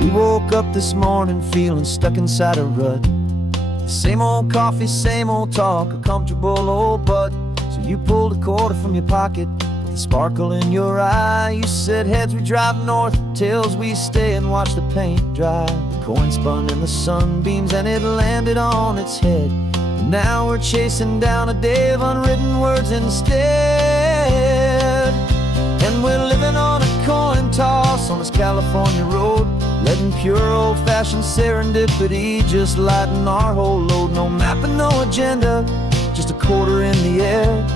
We woke up this morning feeling stuck inside a rut. Same old coffee, same old talk, a comfortable old butt. So you pulled a quarter from your pocket with a sparkle in your eye. You said, heads we drive north, tails we stay and watch the paint dry. The coin spun in the sunbeams and it landed on its head. And now we're chasing down a day of unwritten words instead. And we're living on a coin toss on this California road, letting pure old-fashioned serendipity just lighten our whole load. No map and no agenda, just a quarter in the air.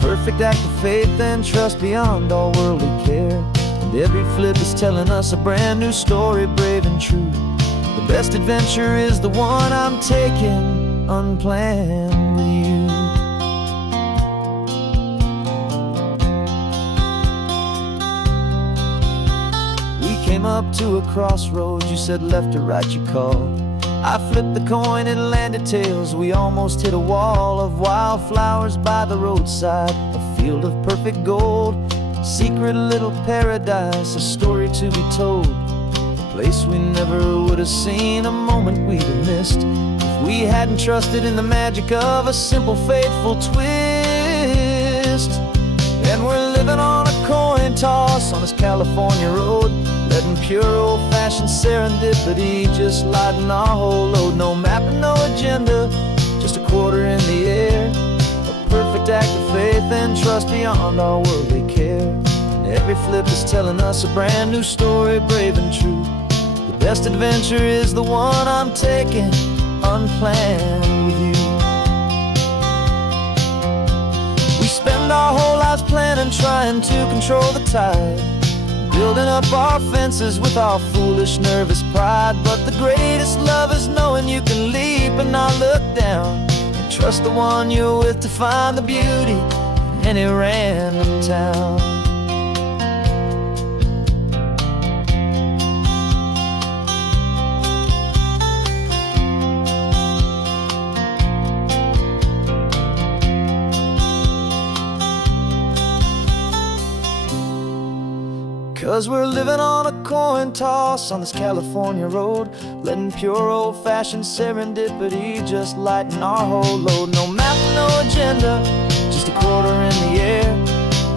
Perfect act of faith and trust beyond all worldly care. And every flip is telling us a brand new story, brave and true. The best adventure is the one I'm taking unplanned with you. Came up to a crossroads, you said left or right you called. I flipped the coin, it landed tails. We almost hit a wall of wildflowers by the roadside, a field of perfect gold, secret little paradise, a story to be told, a place we never would have seen, a moment we'd have missed if we hadn't trusted in the magic of a simple faithful twist. And we're living on a coin toss on this California road, letting pure old-fashioned serendipity just lighten our whole load. No map and no agenda, just a quarter in the air. A perfect act of faith and trust beyond our worldly care. And every flip is telling us a brand new story, brave and true. The best adventure is the one I'm taking unplanned with you. We spend our whole lives planning, trying to control the tide, building up our fences with our foolish, nervous pride. But the greatest love is knowing you can leap and not look down, and trust the one you're with to find the beauty in any random town. Cause we're living on a coin toss on this California road, letting pure old-fashioned serendipity just lighten our whole load. No map, no agenda, just a quarter in the air.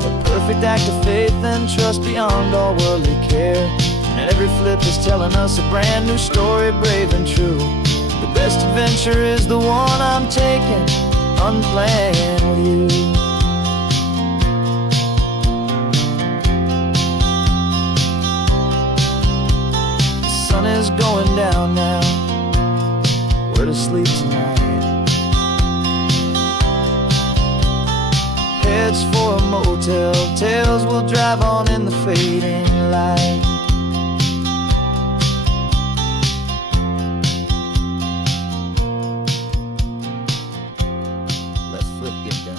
A perfect act of faith and trust beyond all worldly care. And every flip is telling us a brand new story, brave and true. The best adventure is the one I'm taking unplanned with you. Sun is going down now, we're to sleep tonight. Heads for a motel, tails will drive on in the fading light. Let's flip get down.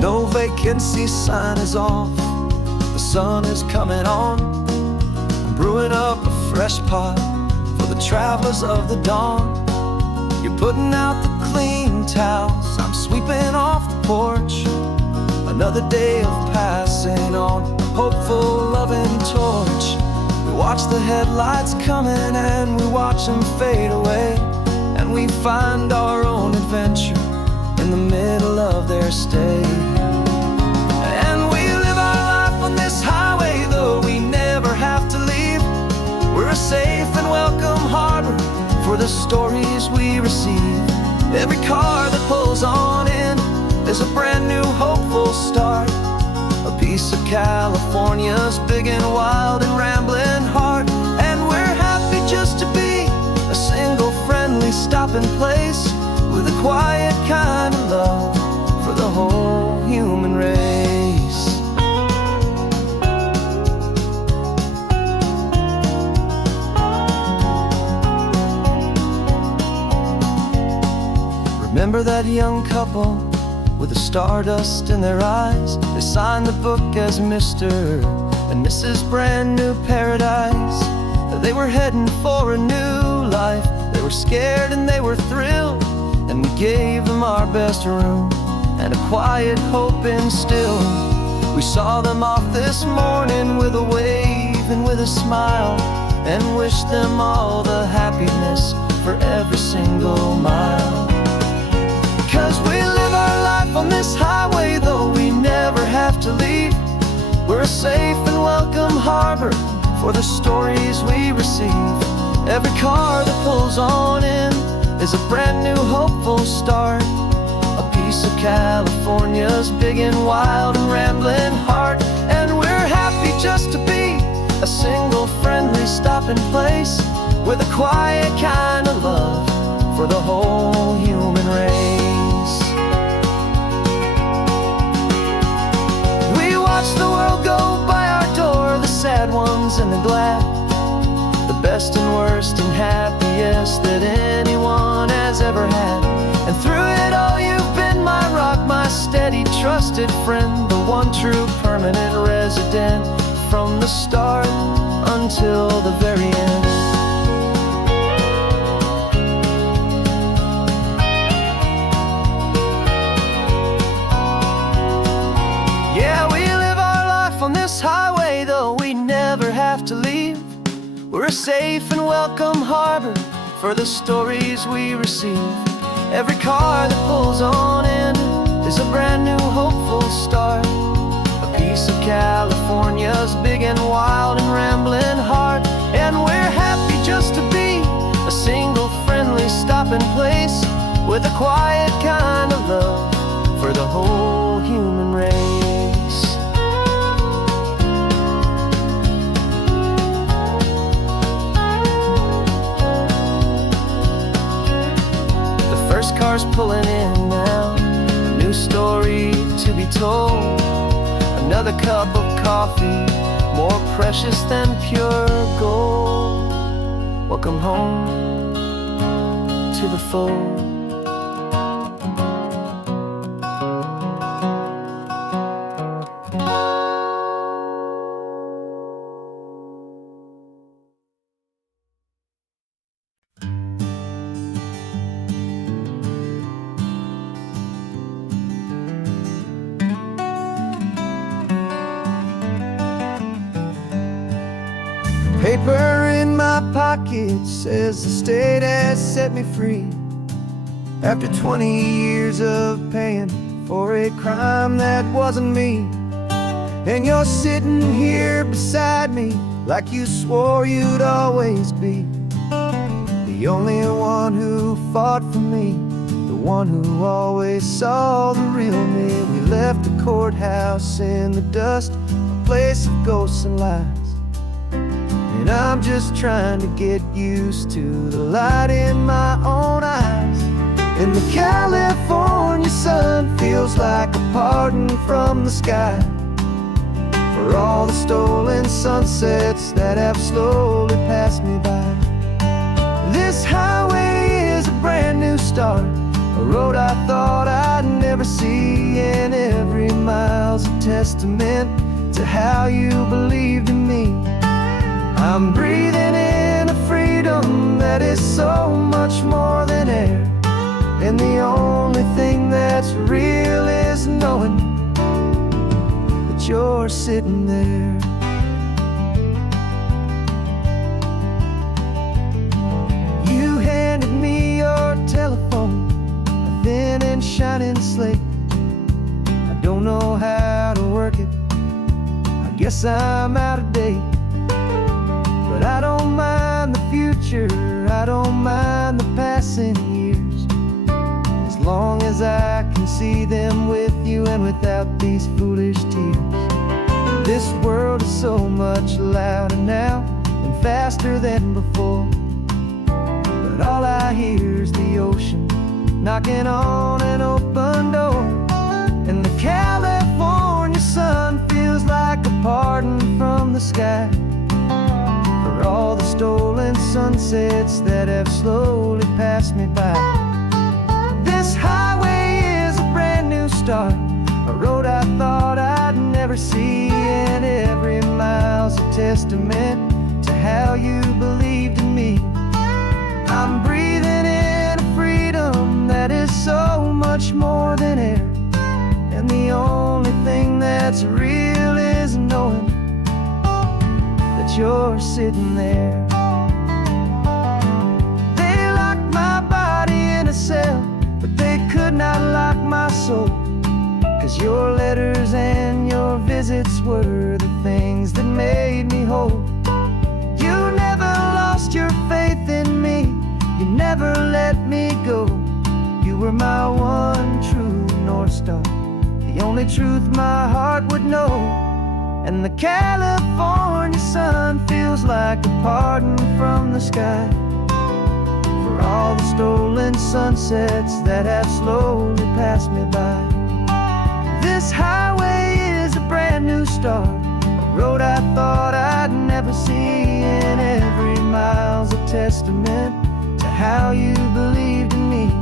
No vacancy sign is off, the sun is coming on. I'm brewing up a fresh pot for the travelers of the dawn. You're putting out the clean towels, I'm sweeping off the porch. Another day of passing on a hopeful, loving torch. We watch the headlights coming and we watch them fade away, and we find our own adventure in the middle of their stay. And we live our life on this highway, though we never have to leave. We're a safe and welcome harbor for the stories we receive. Every car that pulls on in is a brand new hopeful start, a piece of California's big and wild and rambling heart. And we're happy just to be a single friendly stopping place, with a quiet kind of love for the whole human race. remember that young couple with the stardust in their eyes. They signed the book as Mr. and Mrs. Brand New Paradise. They were heading for a new life. They were scared and they were thrilled, and we gave them our best room and a quiet hope instilled. We saw them off this morning with a wave and with a smile, and wished them all the happiness for every single mile. 'Cause we live our life on this highway, though we never have to leave. We're a safe and welcome harbor for the stories we receive. Every car that pulls on in is a brand new hopeful start, a piece of California's big and wild and rambling heart. And we're happy just to be a single friendly stopping place with a quiet kind of love for the whole human race. We watch the world go by our door, the sad ones and the glad, the best and worst and happiest that anyone has ever had. And through it all you've been my rock, my steady trusted friend, the one true permanent resident from the start until the very end. Yeah, we live our life on this highway, though we never have to leave. We're a safe and welcome harbor for the stories we receive. Every car that pulls on in is a brand new hopeful start, a piece of California's big and wild and rambling heart. And we're happy just to be a single friendly stopping place with a quiet kind of love for the whole human race. First car's pulling in now, a new story to be told. Another cup of coffee, more precious than pure gold. Welcome home to the fold. Paper in my pocket says the state has set me free, after 20 years of paying for a crime that wasn't me. And you're sitting here beside me like you swore you'd always be, the only one who fought for me, the one who always saw the real me. We left the courthouse in the dust, a place of ghosts and lies. And I'm just trying to get used to the light in my own eyes. And the California sun feels like a pardon from the sky for all the stolen sunsets that have slowly passed me by. This highway is a brand new start, a road I thought I'd never see, and every mile's a testament to how you believed in me. I'm breathing in a freedom that is so much more than air, and the only thing that's real is knowing that you're sitting there. You handed me your telephone, a thin and shining slate. I don't know how to work it, I guess I'm out of date. But I don't mind the future, I don't mind the passing years, as long as I can see them with you and without these foolish tears. This world is so much louder now and faster than before, but all I hear is the ocean knocking on an open door. And the California sun feels like a pardon from the sky for all the stolen sunsets that have slowly passed me by. This high see, and every mile's a testament to how you believed in me. I'm breathing in a freedom that is so much more than air, and the only thing that's real is knowing that you're sitting there. They locked my body in a cell, but they could not lock my soul, 'cause your letters and your visits were the things that made me whole. You never lost your faith in me, you never let me go. You were my one true North Star, the only truth my heart would know. And the California sun feels like a pardon from the sky for all the stolen sunsets that have slowly passed me by. This highway is a brand new start, a road I thought I'd never see, and every mile's a testament to how you believed in me.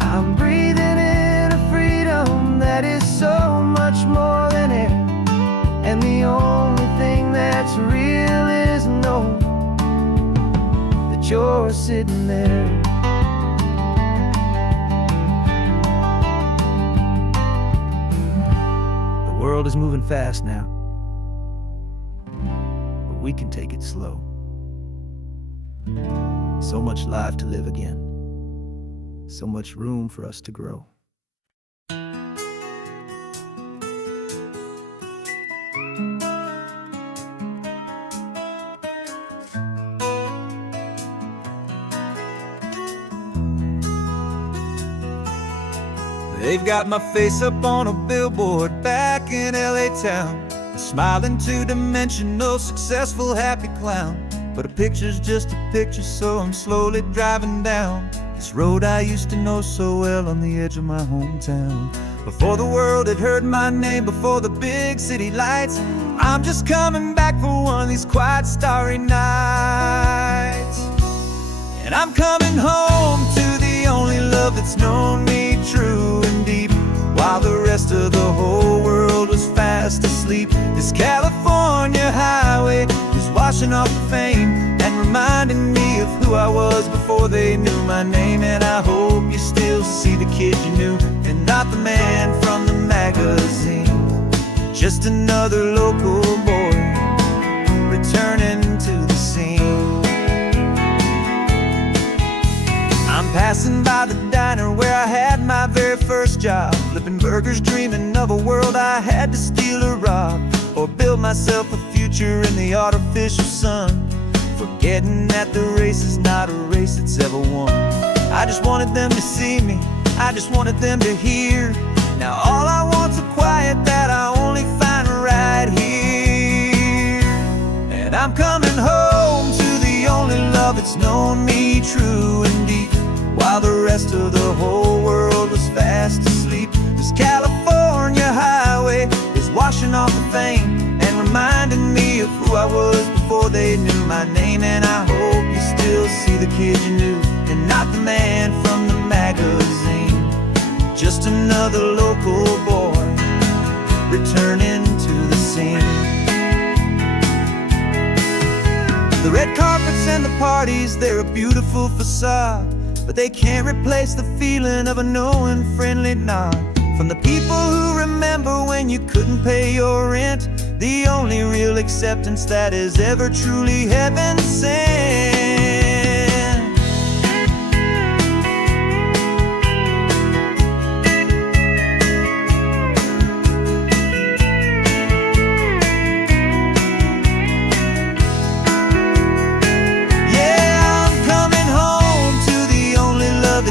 I'm breathing in a freedom that is so much more than air, and the only thing that's real is knowing that you're sitting there. The world is moving fast now, but we can take it slow. So much life to live again, so much room for us to grow. They've got my face up on a billboard back in LA town, a smiling two-dimensional, successful, happy clown. But a picture's just a picture, so I'm slowly driving down this road I used to know so well on the edge of my hometown. Before the world had heard my name, before the big city lights, I'm just coming back for one of these quiet, starry nights. And I'm coming home to the only love that's known me true and deep, while the rest of the whole world was fast asleep. This California highway is washing off the fame and reminding me of who I was before they knew my name. And I hope you still see the kid you knew, and not the man from the magazine. Just another local boy returning to the scene. I'm passing by the diner where I had my very first job, flipping burgers, dreaming of a world I had to steal or rob, or build myself a future in the artificial sun, forgetting that the race is not a race that's ever won. I just wanted them to see me, I just wanted them to hear. Now all I want's a quiet that I only find right here. And I'm coming home to the only love that's known me true and deep, while the rest of the whole world was fast asleep. This California highway is washing off the fame and reminding me of who I was before they knew my name. And I hope you still see the kid you knew, and not the man from the magazine. Just another local boy returning to the scene. The red carpets and the parties, they're a beautiful facade, but they can't replace the feeling of a knowing, friendly nod from the people who remember when you couldn't pay your rent, the only real acceptance that is ever truly heaven sent.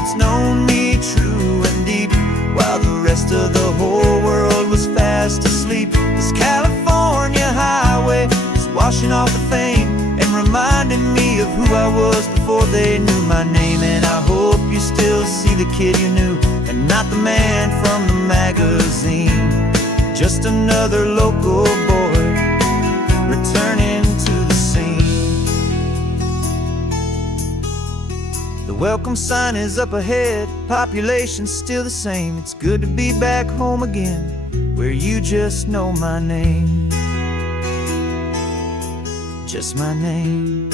It's known me true and deep, while the rest of the whole world was fast asleep. This California highway is washing off the fame and reminding me of who I was before they knew my name. And I hope you still see the kid you knew, and not the man from the magazine. Just another local boy returning to the scene. The welcome sign is up ahead, population's still the same. It's good to be back home again, where you just know my name, just my name.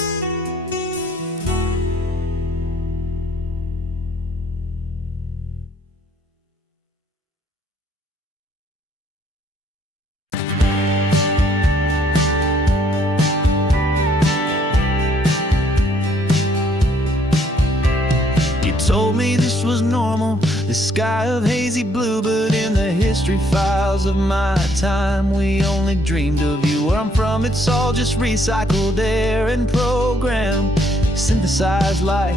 Told me this was normal, the sky of hazy blue, but in the history files of my time, we only dreamed of you. Where I'm from, it's all just recycled air and programmed, synthesized light.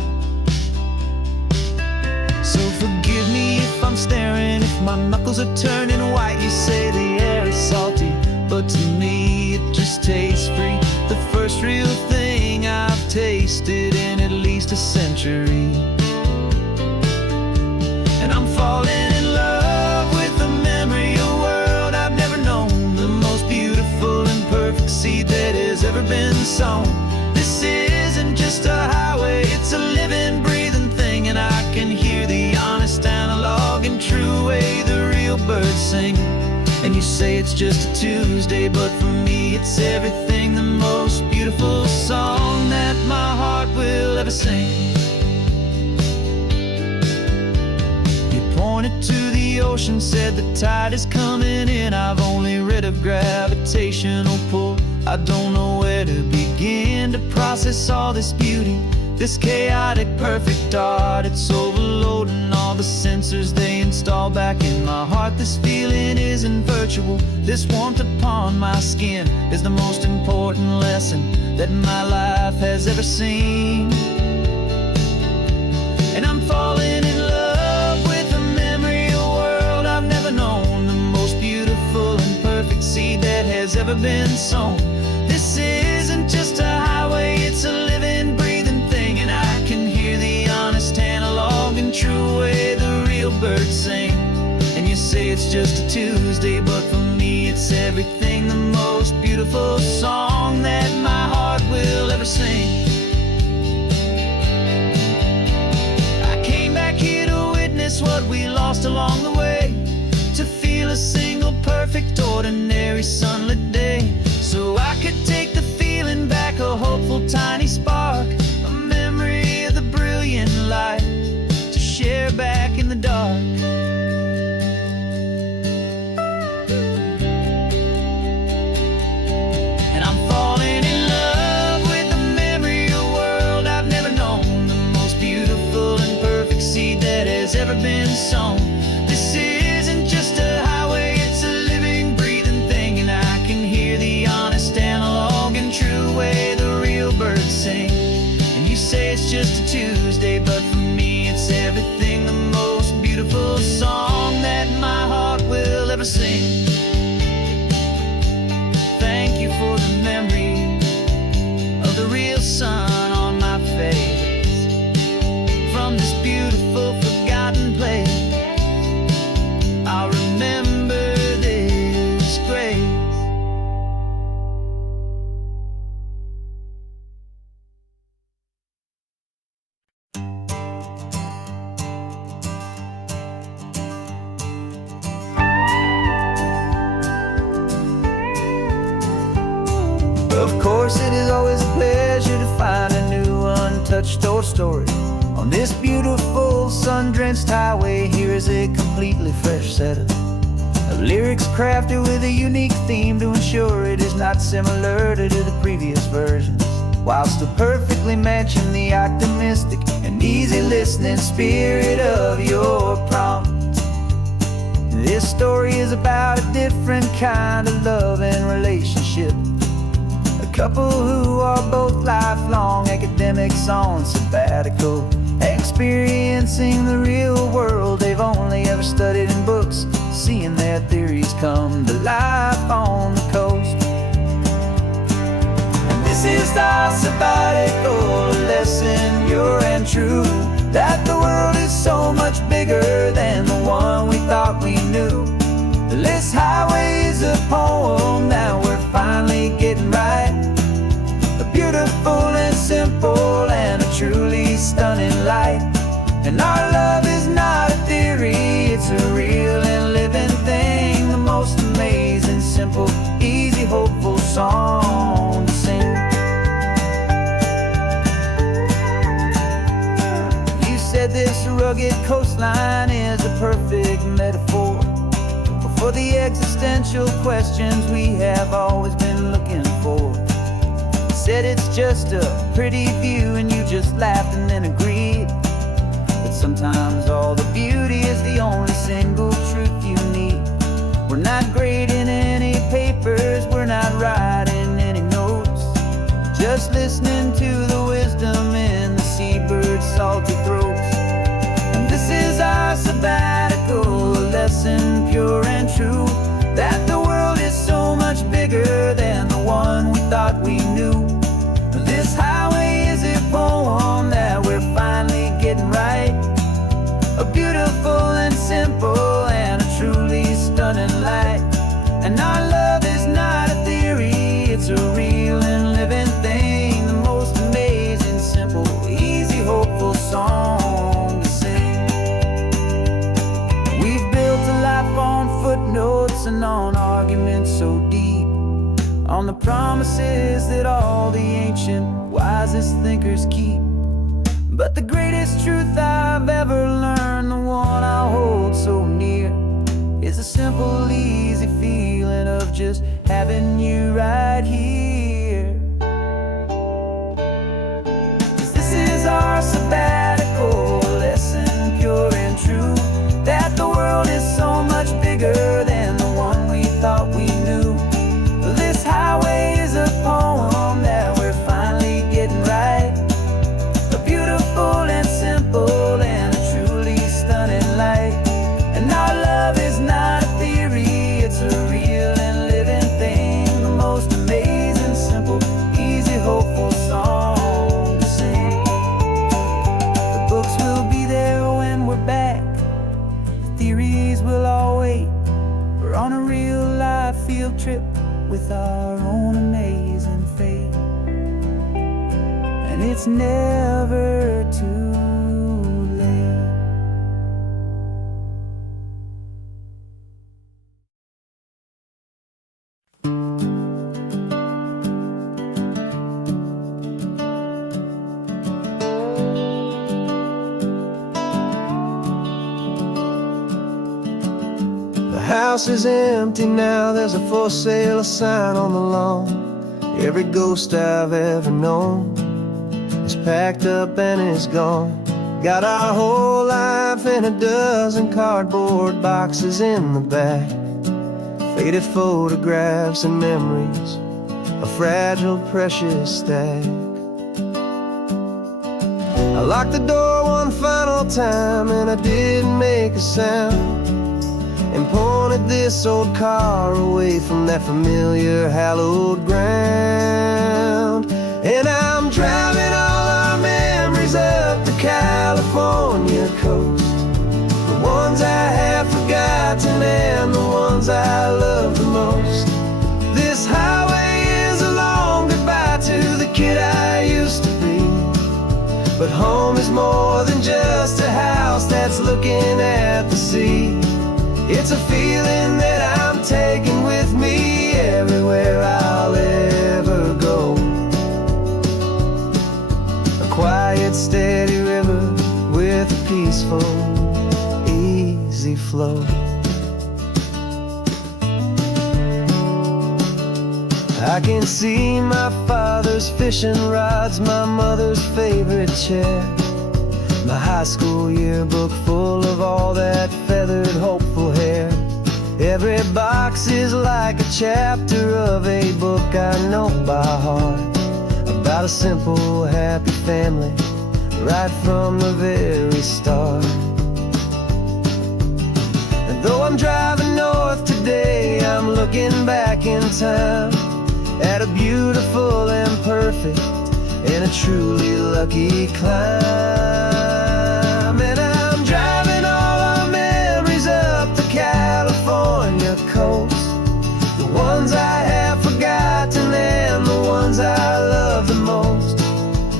So forgive me if I'm staring, if my knuckles are turning white. You say the air is salty, but to me it just tastes free. The first real thing I've tasted in at least a century. And I'm falling in love with the memory of a world I've never known, the most beautiful and perfect seed that has ever been sown. This isn't just a highway, it's a living, breathing thing, and I can hear the honest, analog, and true way the real birds sing. And you say it's just a Tuesday, but for me it's everything, the most beautiful song that my heart will ever sing. Pointed to the ocean, said the tide is coming in. I've only read of gravitational pull. I don't know where to begin to process all this beauty, this chaotic, perfect art. It's overloading all the sensors they install back in my heart. This feeling isn't virtual. This warmth upon my skin is the most important lesson that my life has ever seen. And I'm falling in love with a memory of a world I've never known, the most beautiful and perfect seed that has ever been sown. This isn't just a highway, it's a living, breathing thing, and I can hear the honest, analog, and true way the real birds sing. And you say it's just a Tuesday, but for me it's everything, the most beautiful song that my heart will ever sing. What we lost along the way, to feel a single perfect ordinary sunlit day, so I could take the feeling back, a hopeful tiny spark, a memory of the brilliant light to share back in the dark. And I'm falling in love with the memory of a world I've never known, the most beautiful and perfect seed that has ever been sown. This isn't just a highway, it's a living, breathing thing, and I can hear the honest, analog, and true way the real birds sing. And you say it's just a Tuesday, but for me it's everything, the most beautiful song that my heart will ever sing. Thank you for the memory of the real sun on my face, from this beautiful forgotten place. I'll remember this grace. Of course, it is always a pleasure to find a new untouched old story. On this beautiful sun-drenched highway, here is a completely fresh set of lyrics crafted with a unique theme to ensure it is not similar to the previous versions, while still perfectly matching the optimistic and easy listening spirit of your prompt. This story is about a different kind of love and relationship, a couple who are both lifelong academics on sabbatical, experiencing the real world they've only ever studied in books, seeing their theories come to life on the coast. And this is our sabbatical lesson, pure and true, that the world is so much bigger than the one we thought we knew. This highway is a poem that we're finally getting right, a beautiful and simple and a truly stunning light. And our love is not a theory, it's a real and living thing, the most song to sing. You said this rugged coastline is a perfect metaphor for the existential questions we have always been looking for. You said it's just a pretty view and you just laughed and then agreed that sometimes all the beauty is the only single truth you need. We're not grading any papers, we're not writing any notes, just listening to the wisdom in the seabird's salty throats. And this is our sabbatical, a lesson pure and true, that the world is so much bigger than the one we thought we knew. This highway is a poem that we're finally getting right, a beautiful and simple and a truly stunning light. And our love is not a theory, it's a real and living thing, the most amazing, simple, easy, hopeful song to sing. We've built a life on footnotes and on arguments so deep, on the promises that all the ancient, wisest thinkers keep. But the greatest truth I've ever learned, the one I hold so near, is a simple, easy feeling of just having you right here. 'Cause this is our sabbatical, lesson pure and true, that the world is so much bigger than the one we thought we knew. This highway is a poem that we're finally getting right, a beautiful and simple and a truly stunning light. And our love is not a theory, it's a real and living thing, the most amazing, simple, easy, hopeful song to sing. The books will be there when we're back, the theories will all wait. We're on a real life field trip with our own amazing fate, and it's never too late. The house is empty now, there's a for sale sign on the lawn. Every ghost I've ever known is packed up and is gone. Got our whole life in a dozen cardboard boxes in the back, faded photographs and memories, a fragile, precious stack. I locked the door one final time and I didn't make a sound, and pointed this old car away from that familiar hallowed ground. And I'm driving all our memories up the California coast, the ones I have forgotten and the ones I love the most. This highway is a long goodbye to the kid I used to be, but home is more than just a house that's looking at the sea. It's a feeling that I'm taking with me everywhere I'll ever go, a quiet, steady river with a peaceful, easy flow. I can see my father's fishing rods, my mother's favorite chair, my high school yearbook full of all that feathered, hopeful hair. Every box is like a chapter of a book I know by heart, about a simple, happy family right from the very start. And though I'm driving north today, I'm looking back in time at a beautiful and perfect and a truly lucky climb. And I'm driving all our memories up the California coast, the ones I have forgotten and the ones I love the most.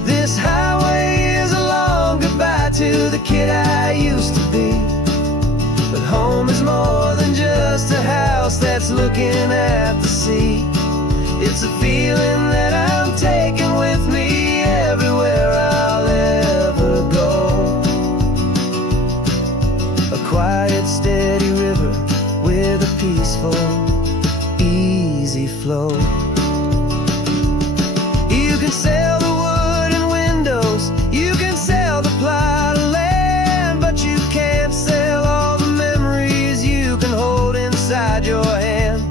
This highway is a long goodbye to the kid I used to be, but home is more than just a house that's looking at the sea. It's It's a feeling that I'm taking with me everywhere I'll ever go. A quiet, steady river with a peaceful, easy flow. You can sail the wood and windows, you can sail the plot of land, but you can't sail all the memories you can hold inside your hand.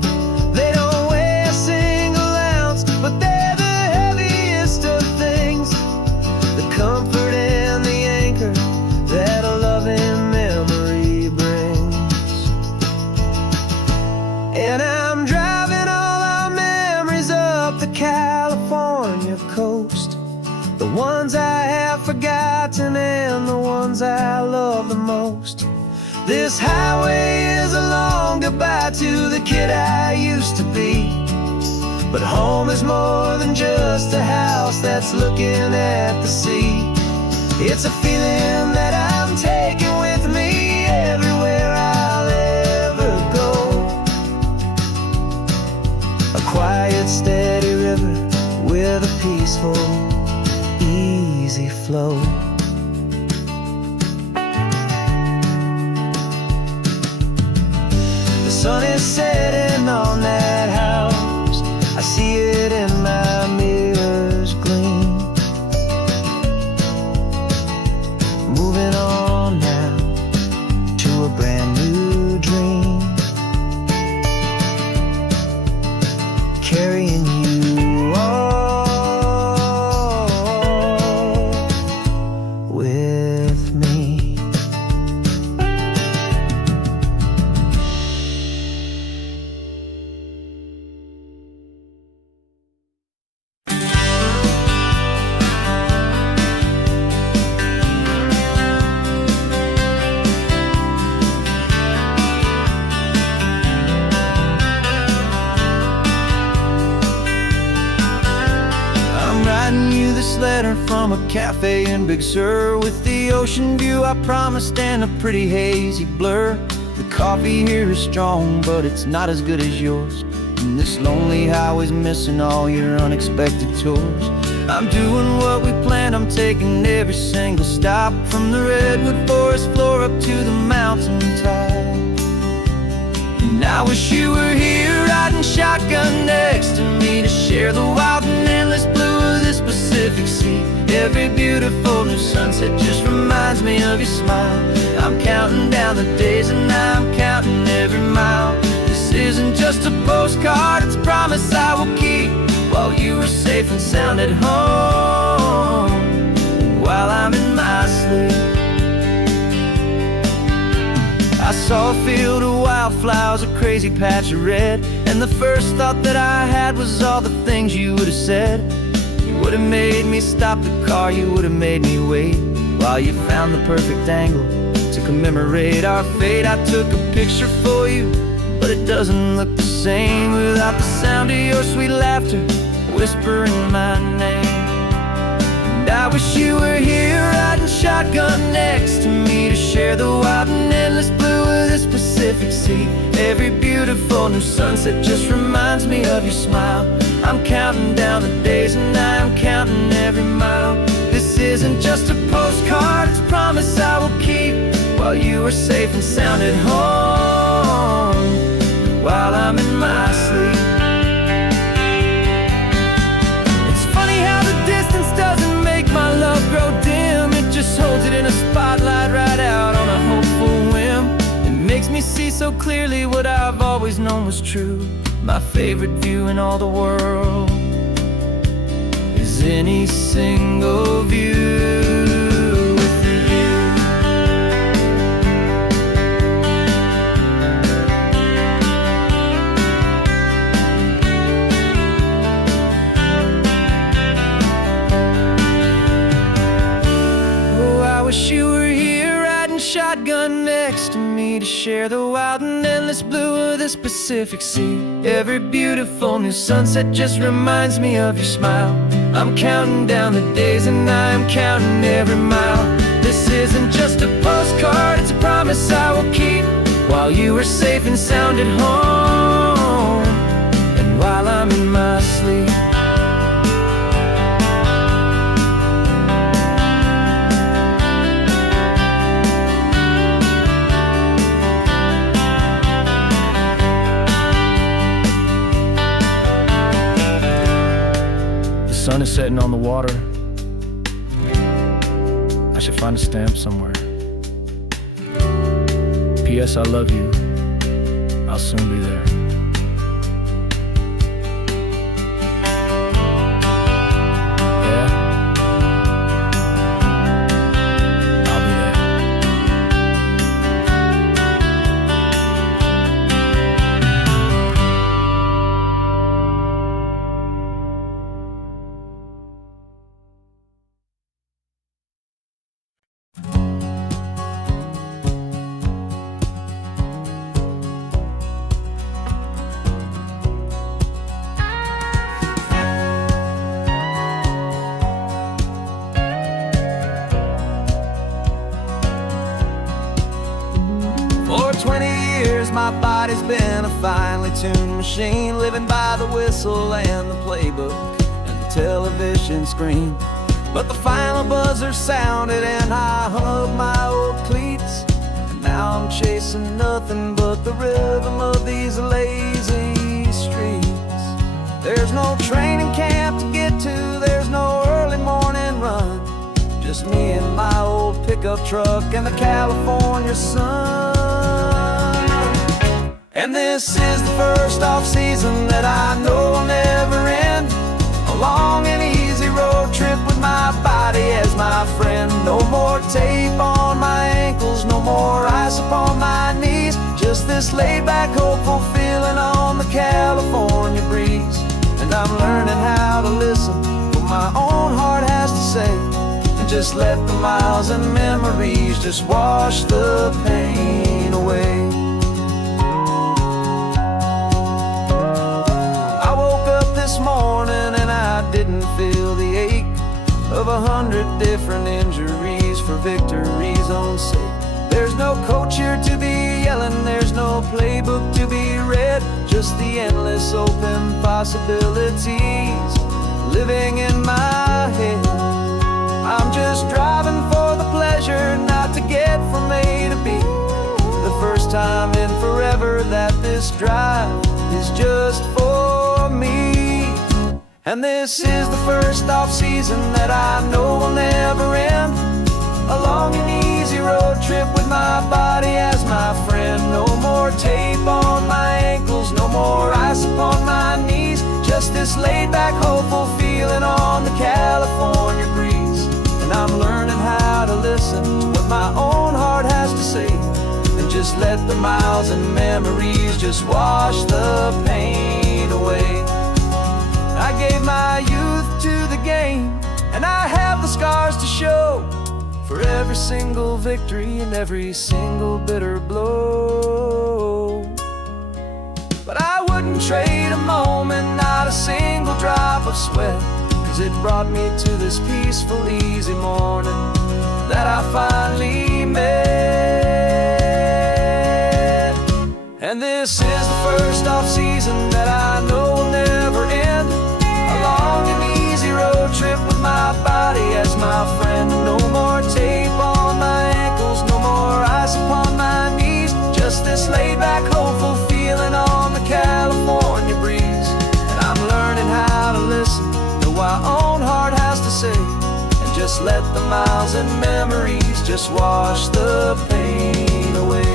They don't weigh a single ounce, but they're the heaviest of things, the comfort and the anchor that a loving memory brings. And I'm driving all our memories up the California coast, the ones I have forgotten and the ones I love the most. This highway is a long goodbye to the kid I used to be, but home is more than just a house that's looking at the sea. It's a feeling that I'm taking with me everywhere I'll ever go. A quiet, steady river with a peaceful, easy flow. The sun is setting on that house, I see it in my mirror's gleam. Moving on now to a brand new dream, carrying you all with me. Writing you this letter from a cafe in Big Sur, with the ocean view I promised and a pretty hazy blur. The coffee here is strong, but it's not as good as yours, and this lonely highway's missing all your unexpected tours. I'm doing what we planned, I'm taking every single stop, from the redwood forest floor up to the mountain top. And I wish you were here riding shotgun next to me to share the wild and endless blue of this Pacific Sea. Every beautiful new sunset just reminds me of your smile. I'm counting down the days and I'm counting every mile. This isn't just a postcard, it's a promise I will keep, while you are safe and sound at home, while I'm in my sleep. I saw a field of wildflowers, a crazy patch of red, and the first thought that I had was all the things you would have said. You would have made me stop the car, you would have made me wait, while you found the perfect angle to commemorate our fate. I took a picture for you, but it doesn't look the same without the sound of your sweet laughter whispering my name. And I wish you were here riding shotgun next to me to share the wild and endless blue of this Pacific Sea. Every beautiful new sunset just reminds me of your smile. I'm counting down the days and I'm counting every mile. This isn't just a postcard, it's a promise I will keep, while you are safe and sound at home, while I'm in my sleep. My love grow dim, it just holds it in a spotlight right out on a hopeful whim. It makes me see so clearly what I've always known was true. My favorite view in all the world is any single view with you. I wish you were here riding shotgun next to me to share the wild and endless blue of this Pacific Sea. Every beautiful new sunset just reminds me of your smile. I'm counting down the days and I'm counting every mile. This isn't just a postcard, it's a promise I will keep, while you are safe and sound at home, and while I'm in my sleep. The sun is setting on the water. I should find a stamp somewhere. P.S. I love you. I'll soon be there. Yeah? I'll be there. For 20 years my body's been a finely tuned machine, living by the whistle and the playbook and the television screen. But the final buzzer sounded and I hung up my old cleats, and now I'm chasing nothing but the rhythm of these lazy streets. There's no training camp to get to, there's no early morning run, just me and my old pickup truck and the California sun. And this is the first off-season that I know will never end. A long and easy road trip with my body as my friend. No more tape on my ankles, no more ice upon my knees, just this laid-back, hopeful feeling on the California breeze. And I'm learning how to listen what my own heart has to say, and just let the miles and memories just wash the pain away. This morning and I didn't feel the ache of 100 different injuries for victory's own sake. There's no coach here to be yelling, there's no playbook to be read, just the endless open possibilities living in my head. I'm just driving for the pleasure, not to get from A to B. The first time in forever that this drive is just for me. And this is the first off-season that I know will never end. A long and easy road trip with my body as my friend. No more tape on my ankles, no more ice upon my knees, just this laid-back, hopeful feeling on the California breeze. And I'm learning how to listen to what my own heart has to say, and just let the miles and memories just wash the pain away. I gave my youth to the game, and I have the scars to show for every single victory and every single bitter blow. But I wouldn't trade a moment, not a single drop of sweat, 'cause it brought me to this peaceful, easy morning that I finally met. And this is the first off-season that I know will never end. A long and easy road trip with my body as my friend. No more tape on my ankles, no more ice upon my knees, just this laid-back, hopeful feeling on the California breeze. And I'm learning how to listen to what my own heart has to say, and just let the miles and memories just wash the pain away.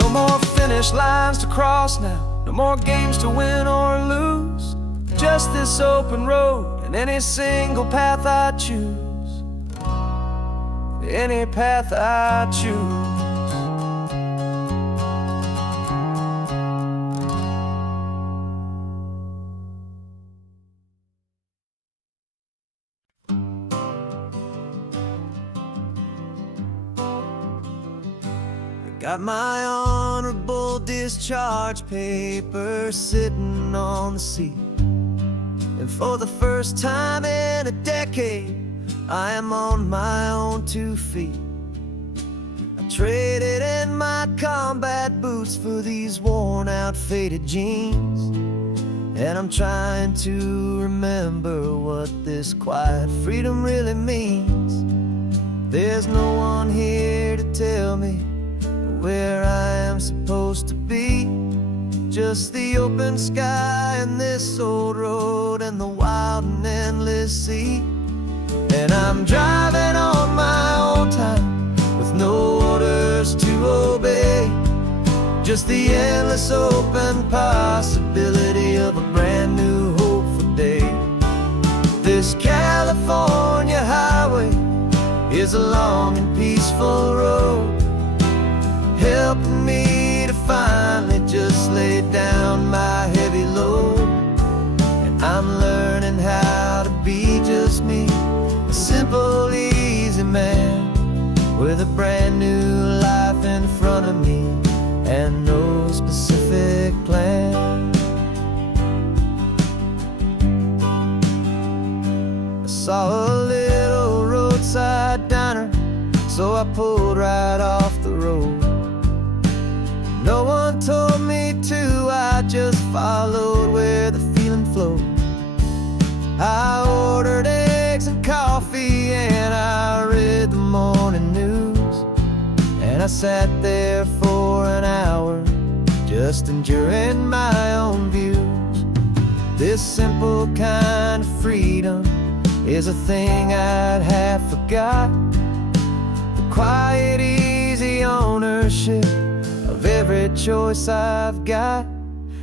No more finish lines to cross now, no more games to win or lose, just this open road and any single path I choose. Any path I choose. Got my honorable discharge paper sitting on the seat, and for the first time in a decade I am on my own 2 feet. I traded in my combat boots for these worn out faded jeans. And I'm trying to remember what this quiet freedom really means. There's no one here to tell me where I am supposed to be. Just the open sky and this old road and the wild and endless sea. And I'm driving on my own time with no orders to obey. Just the endless open possibility of a brand new hopeful day. This California highway is a long and peaceful road, helping me to finally just lay down my heavy load. And I'm learning how to be just me, a simple, easy man with a brand new life in front of me and no specific plan. I saw a little roadside diner, so I pulled right off the road. No one told me to, I just followed where the feeling flowed. I ordered eggs and coffee and I read the morning news. And I sat there for an hour, just enduring my own views. This simple kind of freedom is a thing I'd have forgot. The quiet, easy ownership of every choice I've got.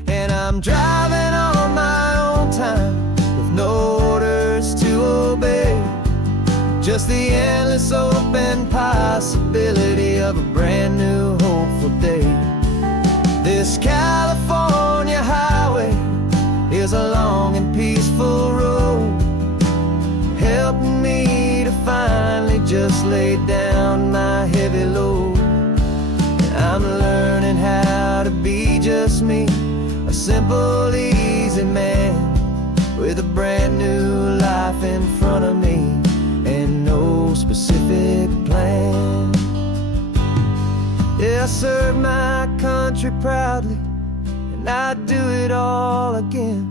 And I'm driving on my own time with no orders to obey. Just the endless open possibility of a brand new hopeful day. This California highway is a long and peaceful road, helping me to finally just lay down my heavy load. And I'm learning how to be just me, a simple, easy man with a brand new life in front of me and no specific plan. Yeah, I serve my country proudly, and I'd do it all again.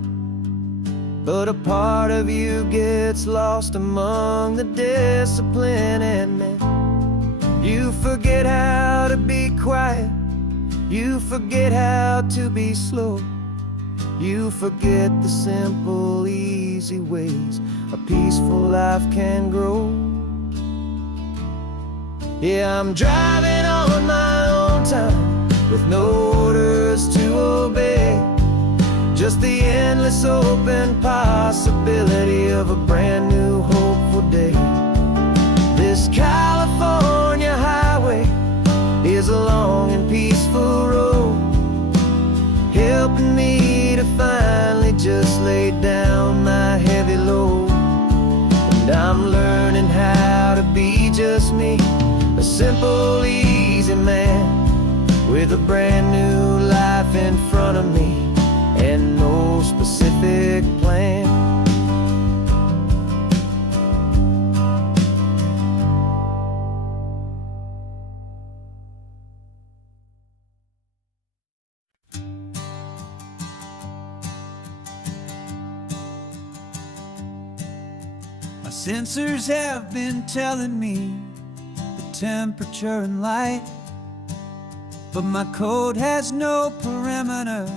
But a part of you gets lost among the discipline, and man, you forget how to be quiet, you forget how to be slow, you forget the simple, easy ways a peaceful life can grow. Yeah, I'm driving on my own time with no orders to obey. Just the endless open possibility of a brand new hopeful day. This California highway is a long and peaceful road, helping me to finally just lay down my heavy load. And I'm learning how to be just me, a simple, easy man with a brand new life in front of me and no specific plan. My sensors have been telling me the temperature and light, but my code has no perimeter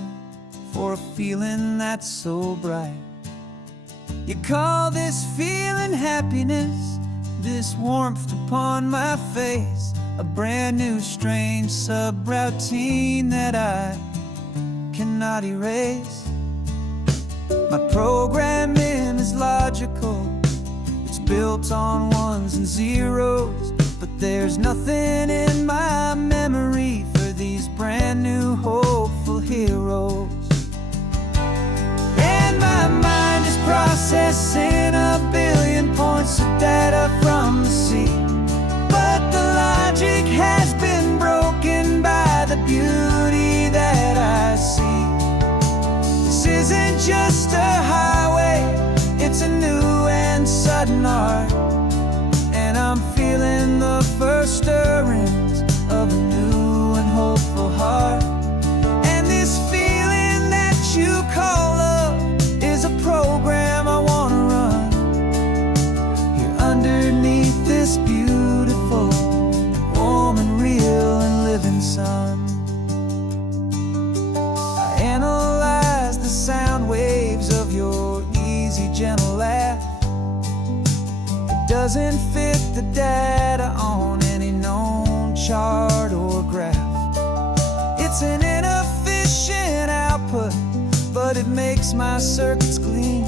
for a feeling that's so bright. You call this feeling happiness, this warmth upon my face, a brand new strange subroutine that I cannot erase. My programming is logical, it's built on ones and zeros, but there's nothing in my memory for these brand new hopeful heroes. And my mind is processing a billion points of data from the sea, but the logic has been broken by the beauty that I see. This isn't just a highway, it's a new and sudden art, and I'm feeling the first stirrings doesn't fit the data on any known chart or graph. It's an inefficient output, but it makes my circuits gleam.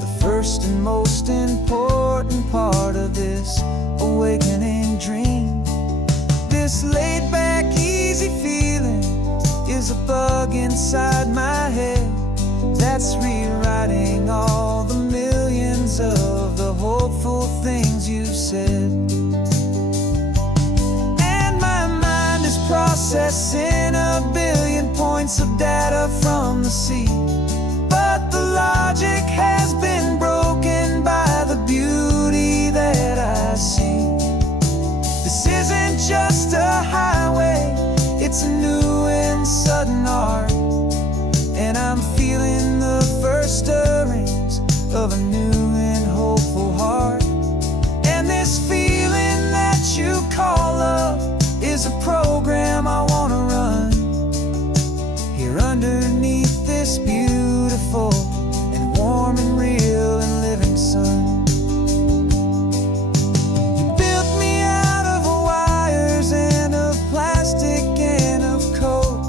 The first and most important part of this awakening dream. This laid-back, easy feeling is a bug inside my head that's rewriting all the millions of the hopeful things you said. And my mind is processing a billion points of data from the sea, but the logic has been broken by the beauty that I see. This isn't just a highway, it's a new and sudden art, and I'm feeling the first stirrings of a new and hopeful heart. And this feeling that you call love is a program I wanna run here underneath this beautiful and warm and real and living sun. You built me out of wires and of plastic and of code.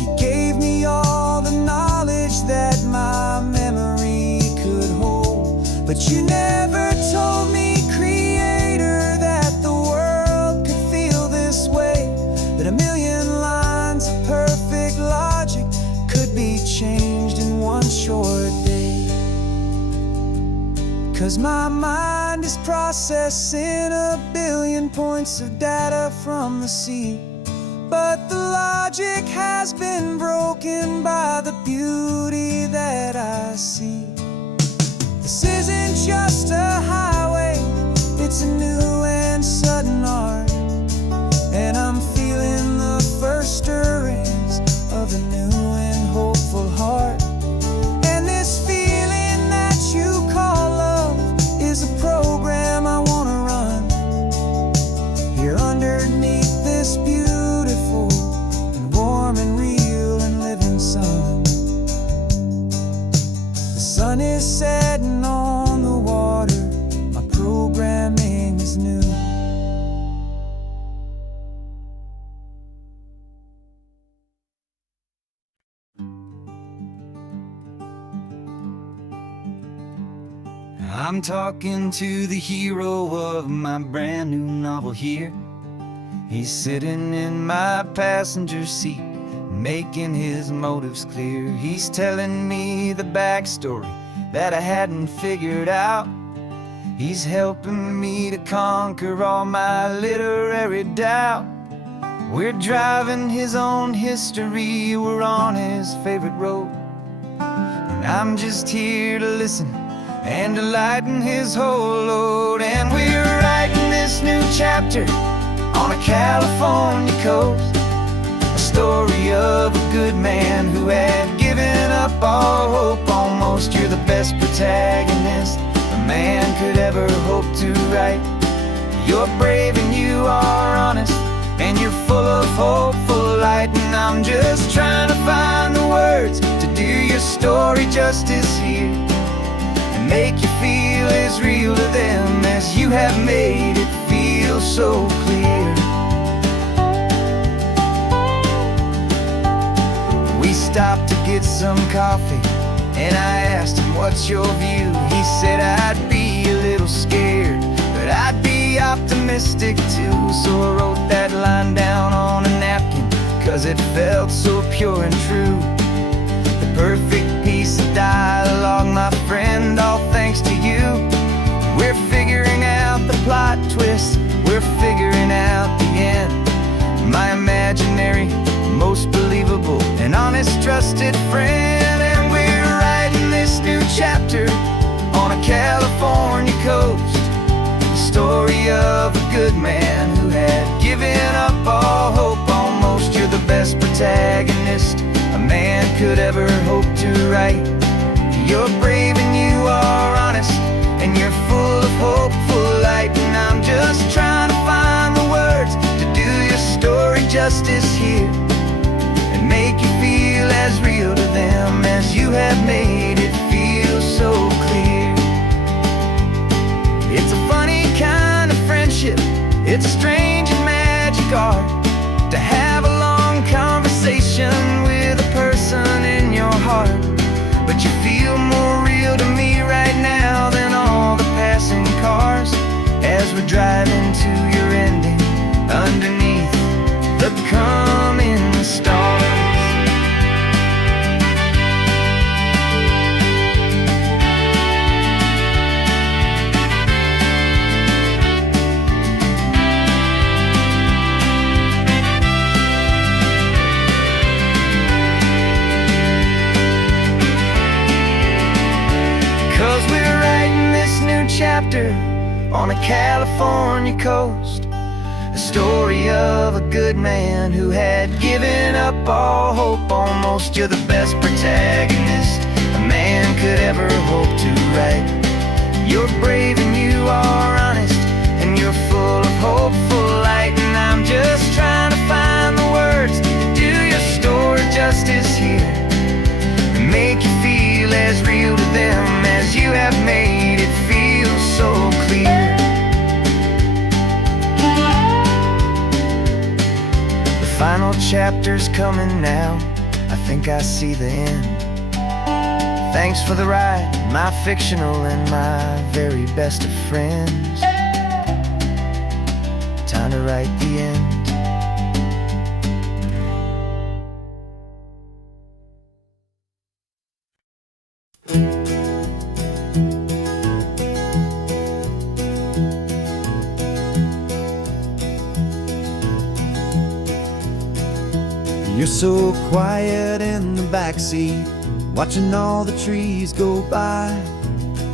You gave me all the knowledge that my memory could hold, but you never told me, Creator, that the world could feel this way, that a million lines of perfect logic could be changed in one short day. 'Cause my mind is processing a billion points of data from the sea, but the logic has been broken by the beauty that I see. This isn't just a highway, it's a new and sudden art, and I'm feeling the first stirrings of a new and hopeful heart. And this feeling that you call love is a program I wanna run here underneath this beautiful and warm and real and living sun. The sun is setting on the water, my programming is new. I'm talking to the hero of my brand new novel here. He's sitting in my passenger seat, making his motives clear. He's telling me the backstory that I hadn't figured out. He's helping me to conquer all my literary doubt. We're driving his own history, we're on his favorite road, and I'm just here to listen and to lighten his whole load. And we're writing this new chapter on a California coast, a story of a good man who had given up all hope almost. You're the best protagonist a man could ever hope to write. You're brave and you are honest, and you're full of hopeful light. And I'm just trying to find the words to do your story justice here, make you feel as real to them as you have made it feel so clear. We stopped to get some coffee, and I asked him, what's your view? He said, I'd be a little scared, but I'd be optimistic too. So I wrote that line down on a napkin, 'cause it felt so pure and true. The perfect piece of dialogue, my friend, all thanks to you. We're figuring out the plot twist, we're figuring out the end. My imaginary, most believable and honest trusted friend. And we're writing this new chapter on a California coast, the story of a good man who had given up all hope almost. You're the best protagonist a man could ever hope to write. You're brave and you are honest, and you're full of hopeful light. And I'm just trying to find the words to do your story justice here, and make you feel as real to them as you have made it feel so clear. chapter on a California coast, a story of a good man who had given up all hope almost. You're the best protagonist a man could ever hope to write. You're brave and you are honest, and you're full of hopeful light. And I'm just trying to find the words to do your story justice here, and make you feel as real to them as you have made it feel so clear. The final chapter's coming now, I think I see the end. Thanks for the ride, my fictional and my very best of friends. Time to write the end. You're so quiet in the backseat, watching all the trees go by.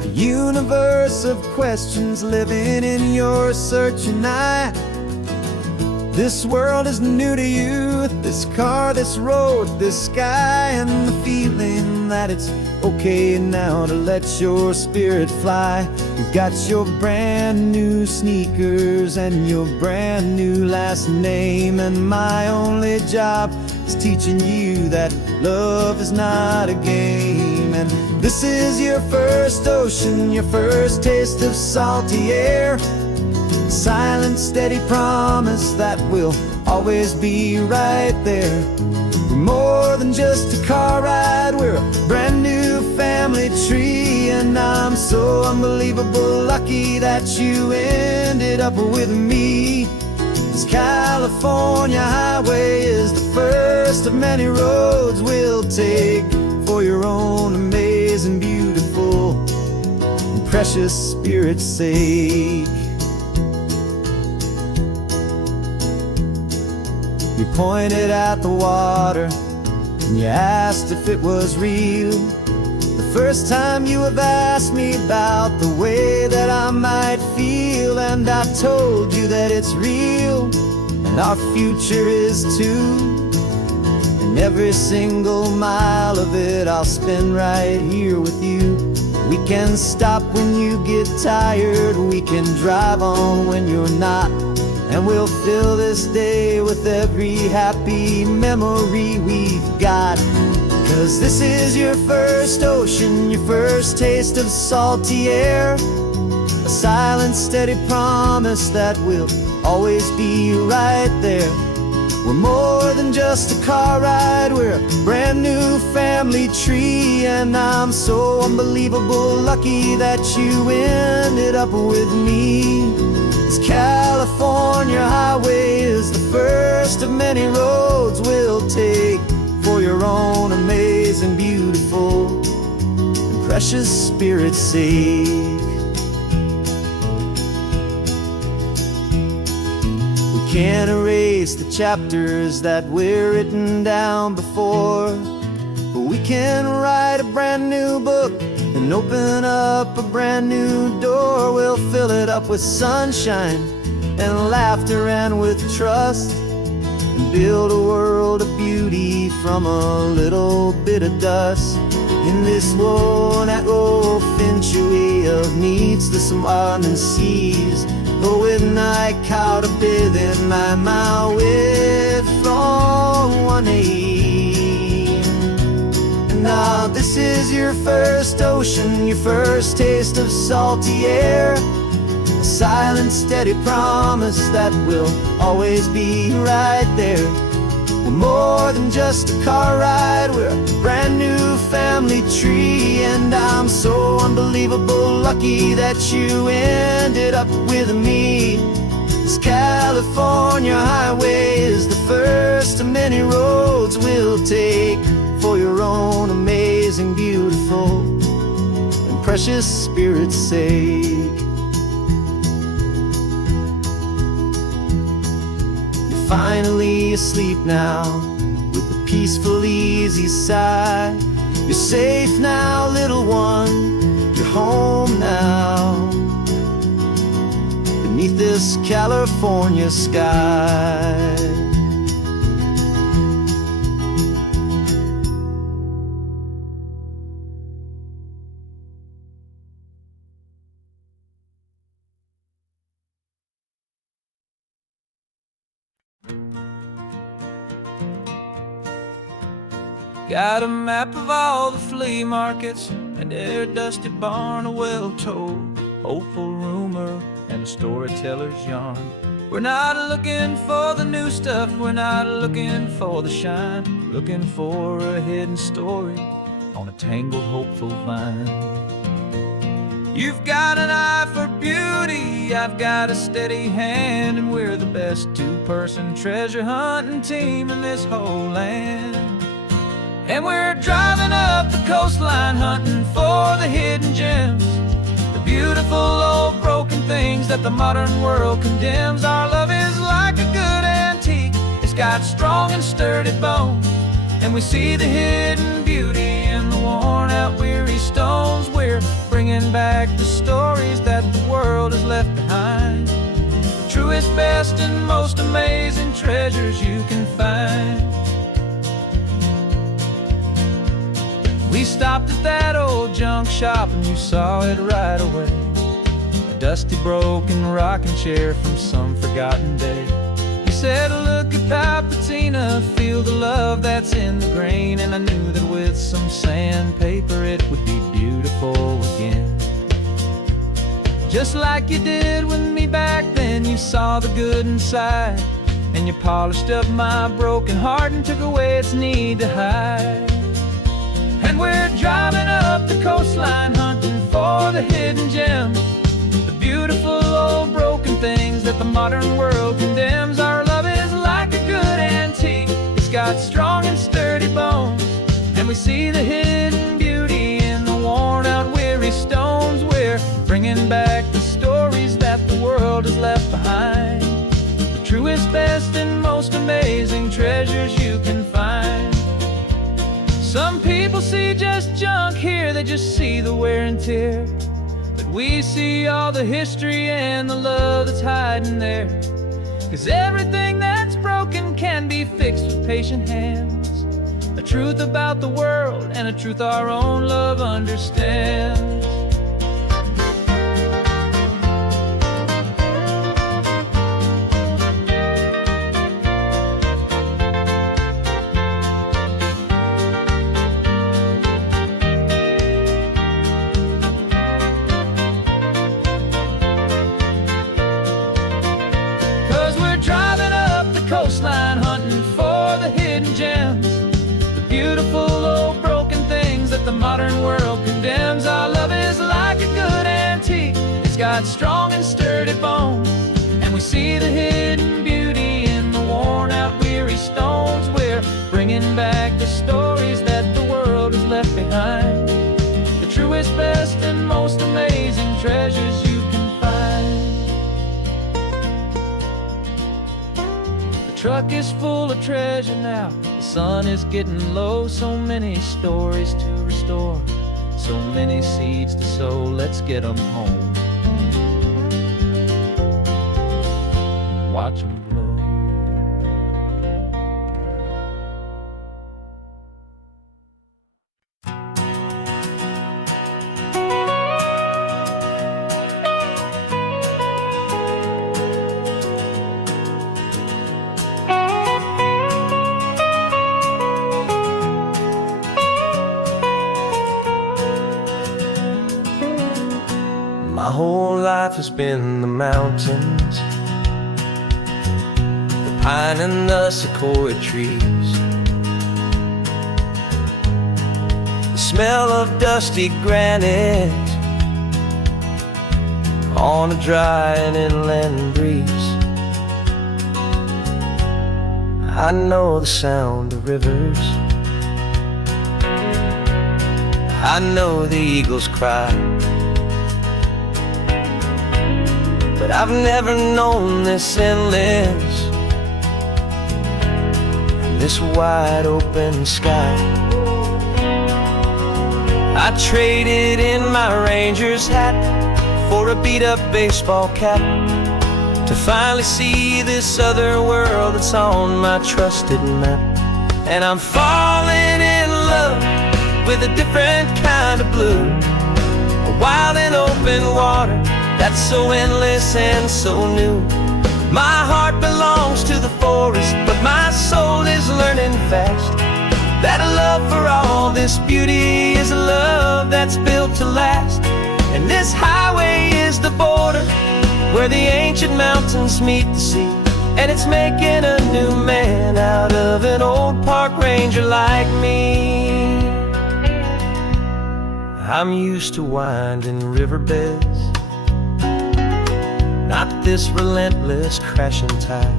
A universe of questions living in your searching eye. This world is new to you, this car, this road, this sky, and the feeling that it's okay now to let your spirit fly. You've got your brand new sneakers and your brand new last name, and my only job is teaching you that love is not a game. And this is your first ocean, your first taste of salty air. Silent, steady promise that we'll always be right there. We're more than just a car ride, we're a brand new family tree. And I'm so unbelievable lucky that you ended up with me. This California highway is the first of many roads we'll take for your own amazing, beautiful, and precious spirit's sake. You pointed at the water and you asked if it was real. The first time you have asked me about the way that I might feel, and I told you that it's real and our future is too. And every single mile of it I'll spend right here with you. We can stop when you get tired, we can drive on when you're not, and we'll fill this day with every happy memory we've got. 'Cause this is your first ocean, your first taste of salty air. A silent, steady promise that we'll always be right there. We're more than just a car ride, we're a brand new family tree. And I'm so unbelievable lucky that you ended up with me. This California highway is the first of many roads we'll take for your own amazing, beautiful, and precious spirit's sake. We can't erase the chapters that we're written down before, but we can write a brand new book and open up a brand new door. We'll fill it up with sunshine and laughter and with trust, and build a world of beauty from a little bit of dust. In this world that finchuí of needs the smarten seas, but with night caught a bit in my way from one aid. Now this is your first ocean, your first taste of salty air. A silent, steady promise that we'll always be right there. We're more than just a car ride, we're a brand new family tree. And I'm so unbelievable lucky that you ended up with me. This California highway is the first of many roads we'll take for your own amazing, beautiful, and precious spirit's sake. You're finally asleep now with a peaceful, easy sigh. You're safe now, little one, you're home now. this California sky. Got a map of all the flea markets and every dusty barn, a well-told, hopeful rumor, and a storyteller's yarn. We're not looking for the new stuff, we're not looking for the shine, looking for a hidden story on a tangled, hopeful vine. You've got an eye for beauty, I've got a steady hand, and we're the best two-person treasure hunting team in this whole land. And we're driving up the coastline hunting for the hidden gems, the beautiful old broken things that the modern world condemns. Our love is like a good antique, it's got strong and sturdy bones, and we see the hidden beauty in the worn out weary stones. We're bringing back the stories that the world has left behind, the truest, best, and most amazing treasures you can find. We stopped at that old junk shop and you saw it right away, a dusty, broken rocking chair from some forgotten day. You said, look at that patina, feel the love that's in the grain, and I knew that with some sandpaper it would be beautiful again. Just like you did with me back then, you saw the good inside, and you polished up my broken heart and took away its need to hide. And we're driving up the coastline hunting for the hidden gems, the beautiful old broken things that the modern world condemns. Our love is like a good antique, it's got strong and sturdy bones, and we see the hidden beauty in the worn out weary stones. We're bringing back the stories that the world has left behind, the truest, best, and most amazing treasures you can find. Some people see just junk here, they just see the wear and tear, but we see all the history and the love that's hiding there. 'Cause everything that's broken can be fixed with patient hands, a truth about the world and a truth our own love understands. 'Cause we're driving up the coastline hunting for the hidden gems, the beautiful old broken things that the modern world condemns. Our love is like a good antique, it's got strong and sturdy bones, and we see the hidden beauty in the worn out weary stones. We're bringing back the stories that the world has left behind, the truest, best, and most amazing treasures you can find. The truck is full of treasure now, the sun is getting low, so many stories to restore, so many seeds to sow. Let's get them home, watch them blow. My whole life has been the mountains, the pine and the sequoia trees, the smell of dusty granite on a dry and inland breeze. I know the sound of rivers, I know the eagles cry, but I've never known this endless and this wide open sky. I traded in my Ranger's hat for a beat-up baseball cap, to finally see this other world that's on my trusted map. And I'm falling in love with a different kind of blue, a wild and open water that's so endless and so new. My heart belongs to the forest, but my soul is learning fast that a love for all this beauty is a love that's built to last. And this highway is the border where the ancient mountains meet the sea, and it's making a new man out of an old park ranger like me. I'm used to winding riverbeds, not this relentless crashing tide.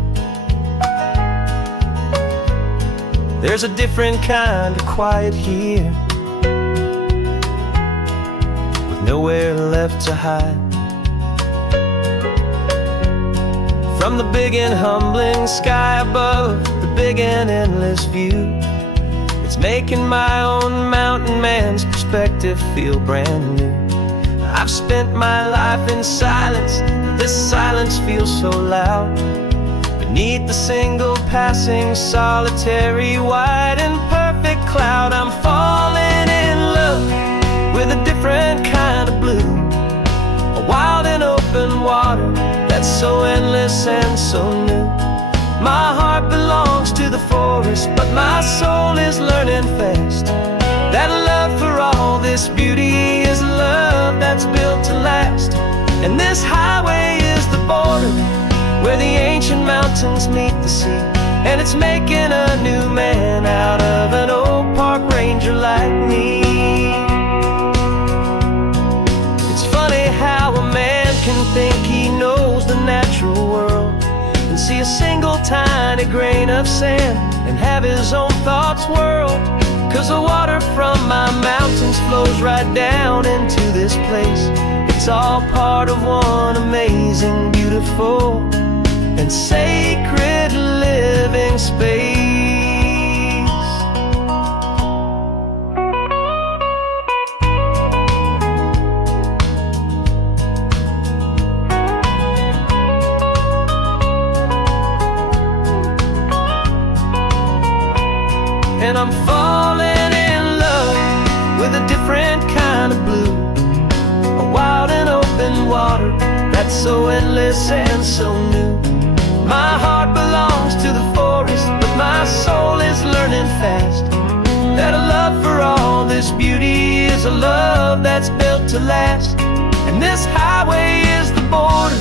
There's a different kind of quiet here, with nowhere left to hide. From the big and humbling sky above, the big and endless view, it's making my own mountain man's perspective feel brand new. I've spent my life in silence, this silence feels so loud. Beneath the single passing solitary white and perfect cloud, I'm falling in love with a different kind of blue, a wild and open water that's so endless and so new. My heart belongs to the forest, but my soul is learning fast that love for all this beauty is a love that's built to last. And this highway is the border where the ancient mountains meet the sea, and it's making a new man out of an old park ranger like me. It's funny how a man can think he knows the natural world and see a single tiny grain of sand and have his own thoughts whirled. 'Cause the water from my mountains flows right down into this place. It's all part of one amazing, beautiful, and sacred living space. And I'm falling in love with a different kind of blue, a wild and open water that's so endless and so new. My heart belongs to the forest, but my soul is learning fast that a love for all this beauty is a love that's built to last. And this highway is the border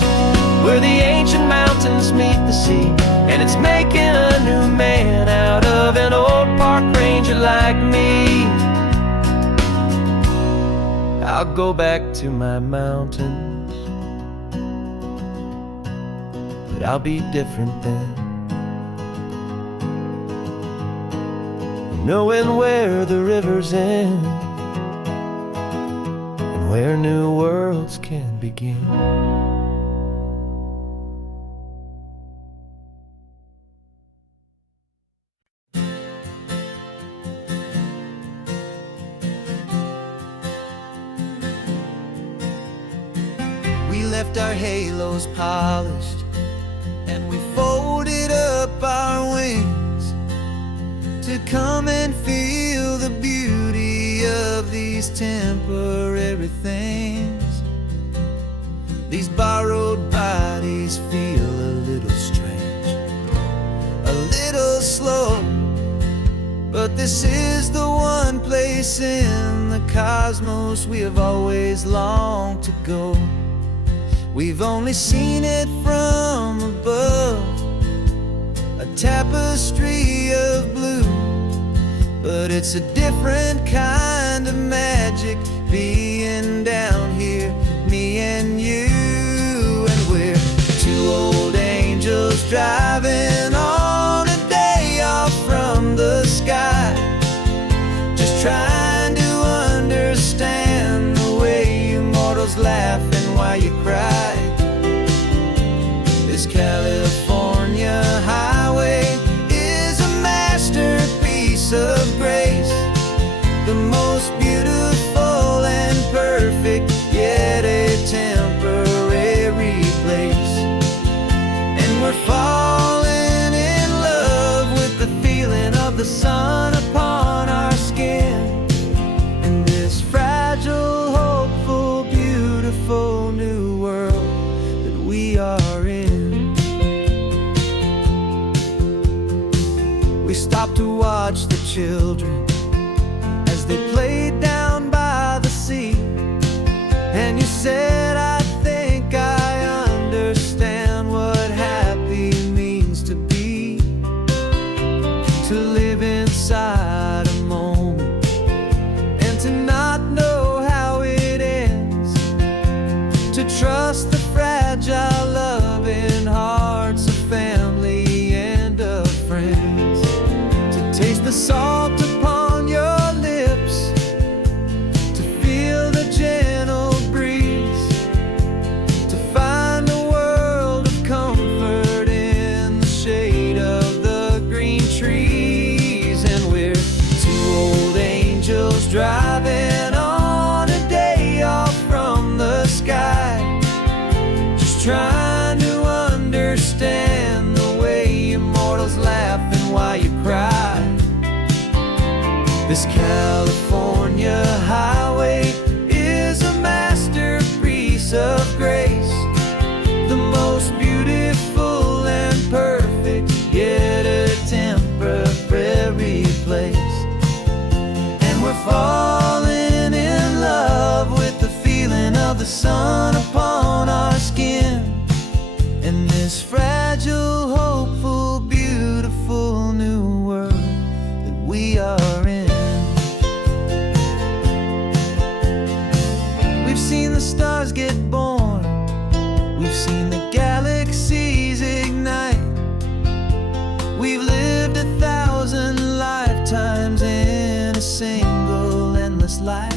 where the ancient mountains meet the sea, and it's making a new man out of an old park ranger like me. I'll go back to my mountains, but I'll be different then, knowing where the rivers end and where new worlds can begin. We left our halos polished, and we folded up our wings to come and feel the beauty of these temporary things. These borrowed bodies feel a little strange, a little slow, but this is the one place in the cosmos we have always longed to go. We've only seen it from above, a tapestry of blue, but it's a different kind of magic being down here, me and you. And we're two old angels driving on a day off from the sky, just trying to understand the way you mortals laugh and why you cry. This California highway is a masterpiece of grace, the most beautiful and perfect, yet a temporary place. children as they played down by the sea. And you said, I think I understand what happy means to be, to live inside a moment and to not know how it ends, to trust the fragile loving hearts of family and of friends, to taste the salt upon your lips, to feel the gentle breeze, to find a world of comfort in the shade of the green trees. And we're two old angels driving on a day off from the sky, just trying to understand the way immortals laugh and why you cry. This California highway is a masterpiece of grace, the most beautiful and perfect, yet a temporary place. And we're falling in love with the feeling of the sun upon our skin, and this fragile, hopeful, beautiful new world that we are in. We've seen the stars get born, we've seen the galaxies ignite, we've lived 1,000 lifetimes in a single endless life.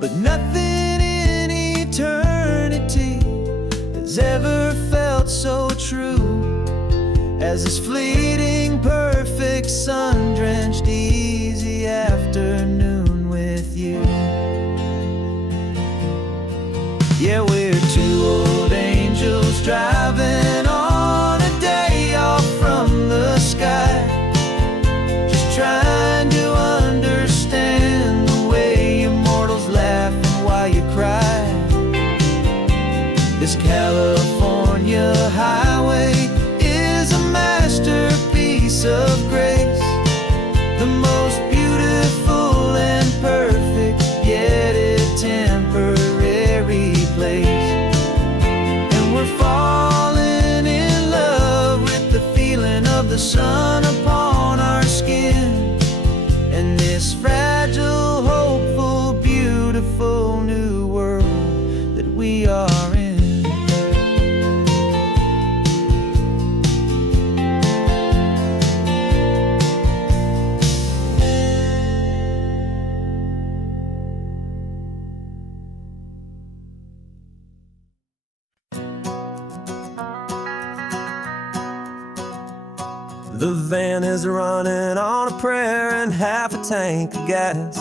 But nothing in eternity has ever felt so true as this fleeting, perfect, sun-drenched, easy afternoon with you. Yeah, we're two old angels driving on a day off from the sky, just trying to understand the way immortals laugh and why you cry. This California highway is a masterpiece of grace, the most beautiful and perfect, yet a temporary place. And we're falling in love with the feeling of the sun upon our skin, and this fragile, hopeful, beautiful new world that we are in. The van is running on a prayer and half a tank of gas.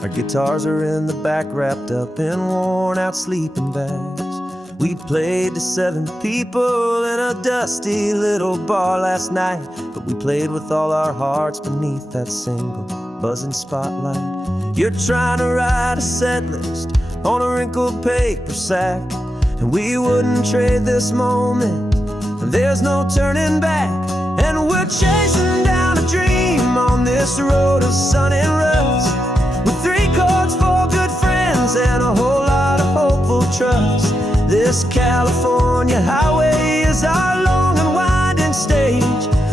Our guitars are in the back, wrapped up in worn-out sleeping bags. We played to 7 people in a dusty little bar last night, but we played with all our hearts beneath that single buzzing spotlight. You're trying to write a set list on a wrinkled paper sack, and we wouldn't trade this moment, and there's no turning back. And we're chasing down a dream on this road of sun and rust, with 3 chords, 4 good friends, and a whole lot of hopeful trust. This California highway is our long and winding stage.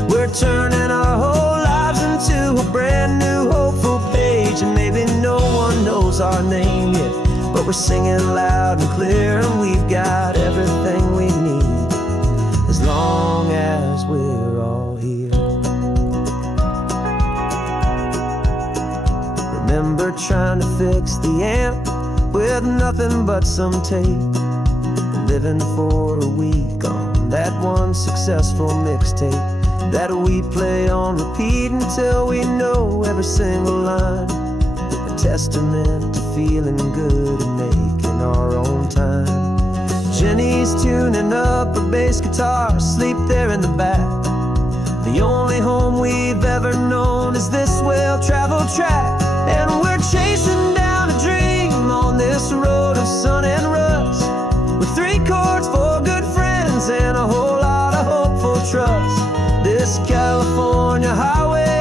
We're turning our whole lives into a brand new hopeful page. And maybe no one knows our name yet, but we're singing loud and clear, and we've got everything we need as long as we're all here. Remember trying to fix the amp with nothing but some tape, living for a week on that one successful mixtape that we play on repeat until we know every single line. A testament to feeling good and making our own time. Jenny's tuning up her bass guitar, asleep there in the back. The only home we've ever known is this well-traveled track. And we're chasing down a dream on this road of sun and rust, with 3 chords, 4 good friends, and a whole lot of hopeful trust. This California highway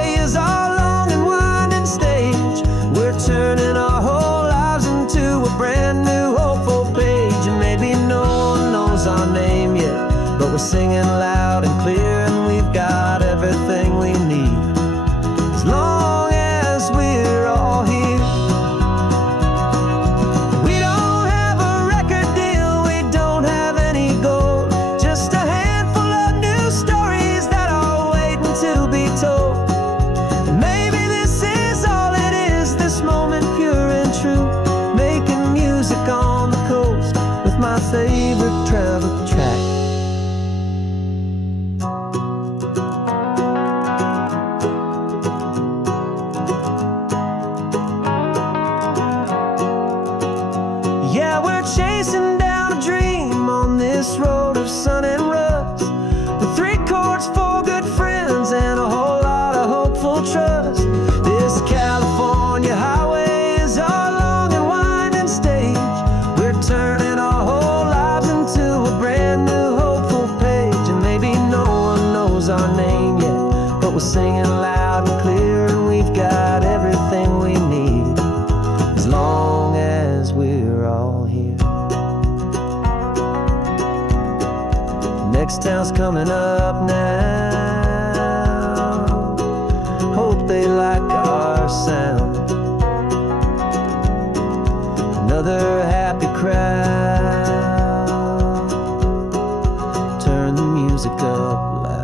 my favorite travel track. Yeah, we're chasing down a dream on this road of sun and rust, with 3 chords, 4 good friends, and a whole lot of hopeful trust. This California highway is our long and winding stage. We're turning our whole lives into a brand new hopeful page. And maybe no one knows our name yet, but we're singing loud and clear, and we've got everything we need, as long as we're all here. Next town's coming up now. Hope they like our sound. Another happy crowd. Turn the music up loud.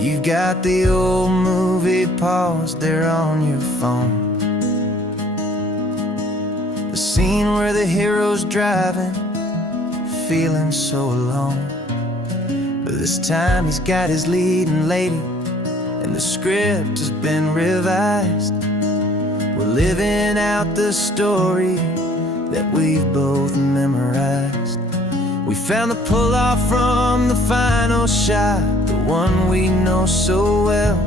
You've got the old movie paused there on your phone, the scene where the hero's driving, feeling so alone. But this time he's got his leading lady, and the script has been revised. We're living out the story that we've both memorized. We found the pull-off from the final shot, the one we know so well.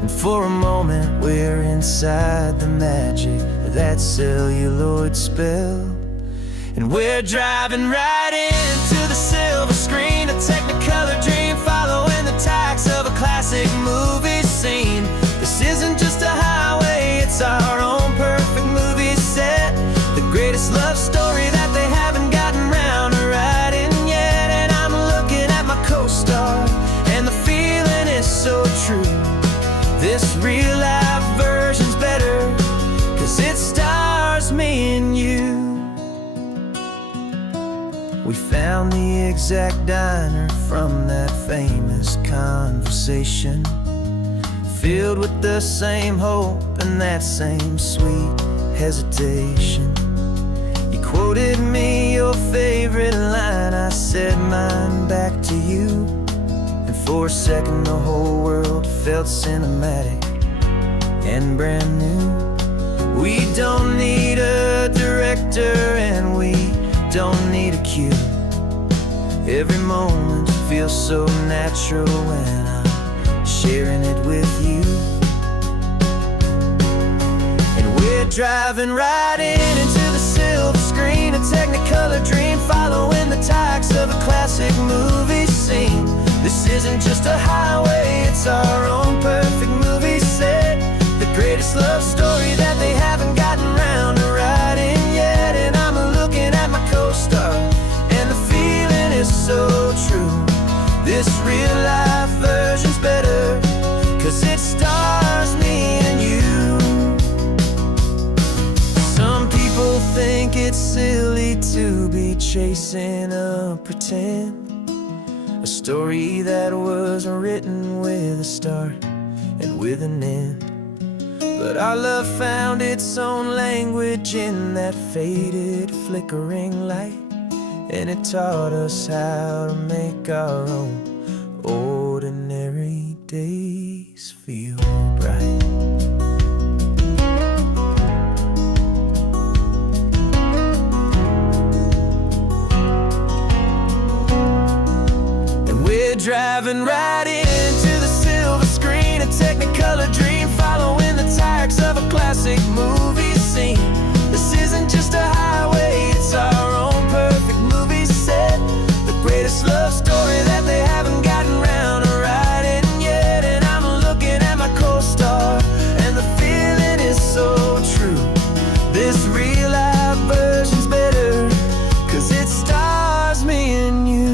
And for a moment we're inside the magic of that celluloid spell. And we're driving right into the silver screen, a Technicolor dream, following the tacks of a classic movie scene. This isn't just a highway, it's our own perfect movie set, the greatest love story that they haven't gotten round to writing yet. And I'm looking at my co-star, and the feeling is so true. This real-life version's better, 'cause it stars me and you. We found the exact diner from that famous conversation, filled with the same hope and that same sweet hesitation. You quoted me your favorite line, I said mine back to you. And for a second the whole world felt cinematic and brand new. We don't need a director and we don't need a cue. Every moment feels so natural when I'm sharing it with you. And we're driving right into the silver screen, a Technicolor dream, following the tacks of a classic movie scene. This isn't just a highway, it's our own perfect movie set, the greatest love story that they haven't gotten round to writing yet. And I'm looking at my co-star, and the feeling is so true. This real-life version's better, 'cause it stars me and you. Some people think it's silly to be chasing a pretend, a story that was written with a start and with an end. But our love found its own language in that faded, flickering light, and it taught us how to make our own ordinary days feel bright. And we're driving right into the silver screen, a Technicolor dream, following the tacks of a classic movie scene. This isn't just a highway, it's our own perfect movie set, the greatest love story that they haven't gotten round to writing yet. And I'm looking at my co-star, and the feeling is so true. This real-life version's better, 'cause it stars me and you.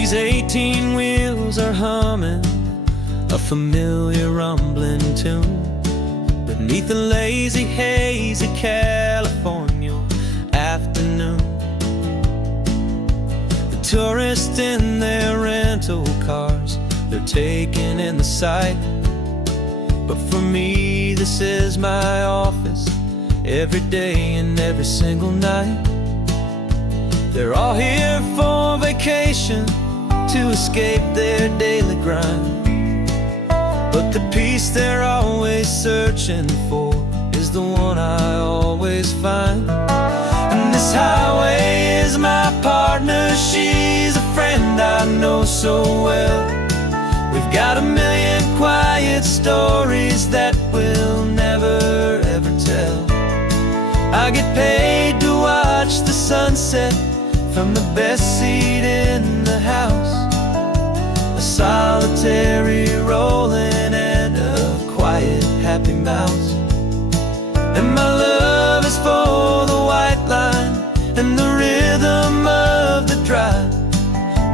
These 18 wheels are humming a familiar rumbling tune beneath the lazy, hazy California afternoon. The tourists in their rental cars, they're taking in the sight. But for me, this is my office, every day and every single night. They're all here for vacation, to escape their daily grind. But the peace they're always searching for is the one I always find. And this highway is my partner, she's a friend I know so well. We've got a million quiet stories that we'll never ever tell. I get paid to watch the sunset from the best seat in the house, a solitary rolling and a quiet happy mouse. And my love is for the white line and the rhythm of the drive,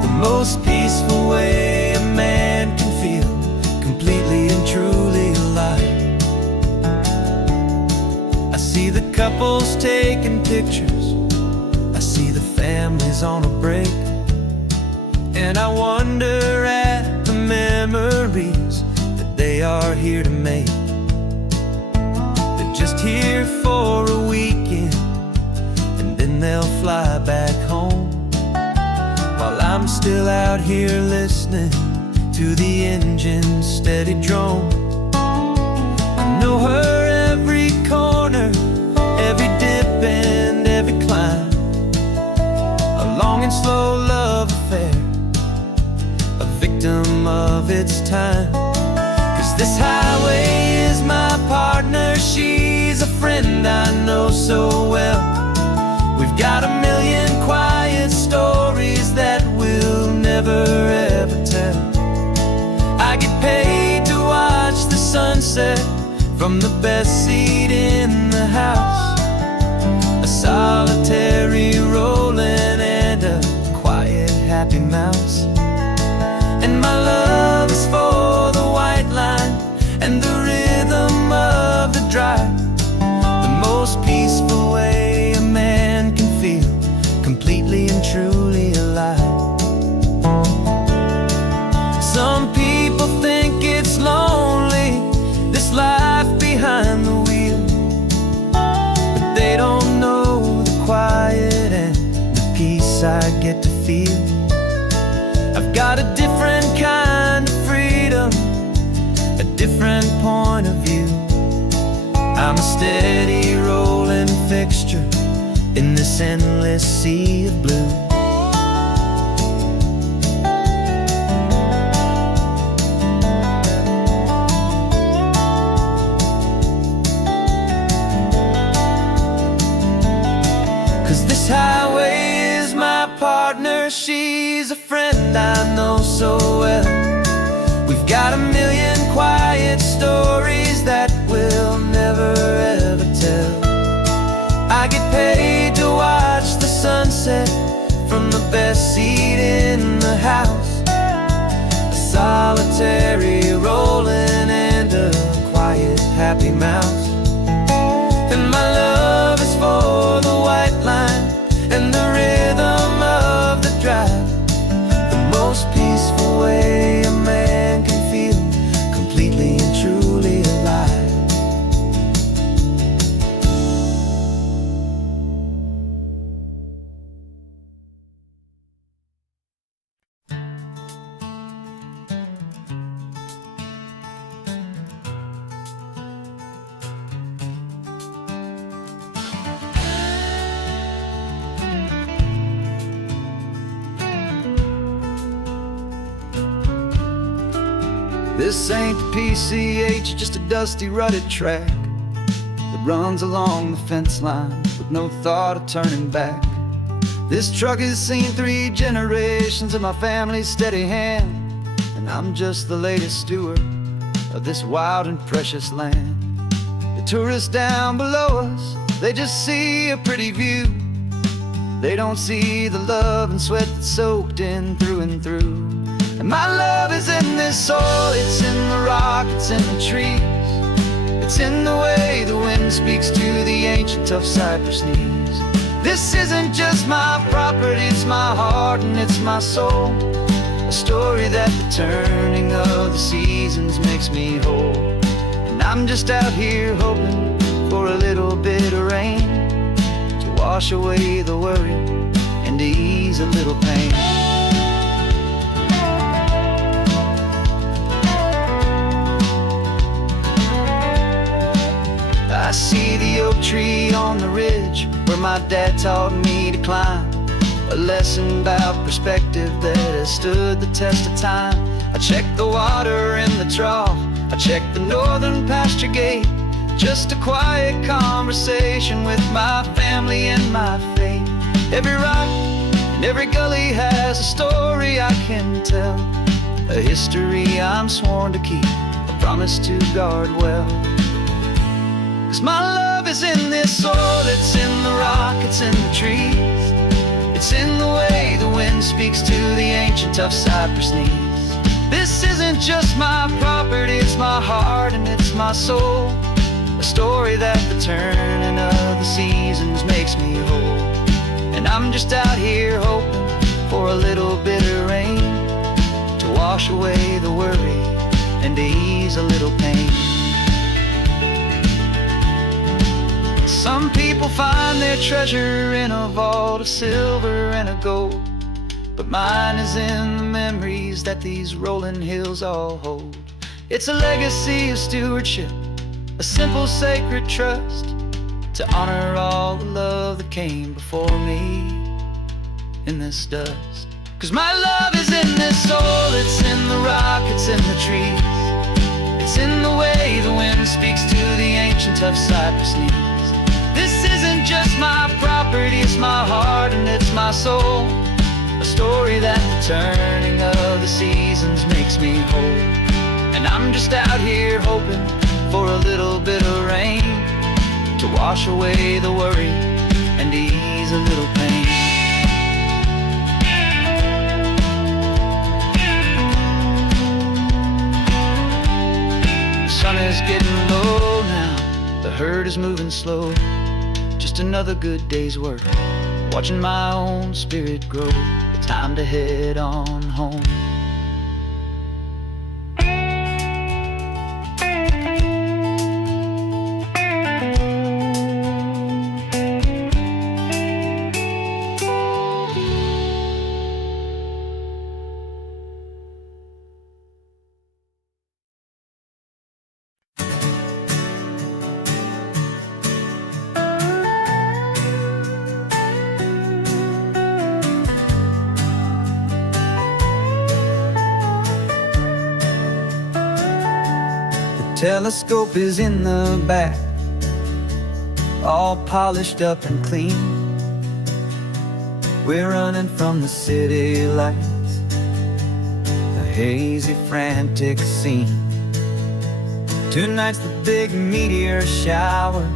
the most peaceful way a man can feel completely and truly alive. I see the couples taking pictures, I see the families on a break, and I wonder at the memories that they are here to make. They're just here for a weekend, and then they'll fly back home, while I'm still out here listening to the engine's steady drone. I know her every corner, every dip and every climb, a long and slow love affair, a victim of its time. 'Cause this highway is my partner, she's a friend I know so well. We've got a million quiet stories that we'll never ever tell. I get paid to watch the sunset from the best seat in the house, a solitary rolling and a quiet happy mouse. And my love is for the white line and the rhythm of the drive, the most peaceful way a man can feel completely and truly alive. Some people think it's lonely, this life behind the wheel, but they don't know the quiet and the peace I get to feel. I've got a different kind of freedom, a different point of view. I'm a steady rolling fixture in this endless sea of blue. This highway is my partner, she's a friend I know so well. We've got a million quiet stories that we'll never ever tell. I get paid to watch the sunset from the best seat in the house, a solitary rolling and a quiet happy mouse. And my love is for the white line and the rhythm of the drive, the most peaceful way a man can feel completely and truly alive. This ain't the PCH, just a dusty, rutted track that runs along the fence line with no thought of turning back. This truck has seen 3 generations of my family's steady hand, and I'm just the latest steward of this wild and precious land. The tourists down below us, they just see a pretty view. They don't see the love and sweat that's soaked in through and through. And my love is in this soil, it's in the rock, it's in the trees. It's in the way the wind speaks to the ancient tough cypress knees. This isn't just my property, it's my heart and it's my soul. A story that the turning of the seasons makes me whole. And I'm just out here hoping for a little bit of rain to wash away the worry and to ease a little pain. I see the oak tree on the ridge where my dad taught me to climb. A lesson about perspective that has stood the test of time. I check the water in the trough, I check the northern pasture gate. Just a quiet conversation with my family and my faith. Every rock and every gully has a story I can tell, a history I'm sworn to keep, a promise to guard well. 'Cause my love is in this soil, it's in the rock, it's in the trees. It's in the way the wind speaks to the ancient tough cypress knees. This isn't just my property, it's my heart and it's my soul. A story that the turning of the seasons makes me whole. And I'm just out here hoping for a little bit of rain to wash away the worry and to ease a little pain. Some people find their treasure in a vault of silver and of gold, but mine is in the memories that these rolling hills all hold. It's a legacy of stewardship, a simple sacred trust, to honor all the love that came before me in this dust. 'Cause my love is in this soil, it's in the rock, it's in the trees. It's in the way the wind speaks to the ancient tough cypress knees. This isn't just my property, it's my heart and it's my soul. A story that the turning of the seasons makes me whole. And I'm just out here hoping for a little bit of rain to wash away the worry and ease a little pain. The sun is getting low now, the herd is moving slow. Just another good day's work, watching my own spirit grow. Time to head on home. Telescope is in the back, all polished up and clean. We're running from the city lights, a hazy, frantic scene. Tonight's the big meteor shower,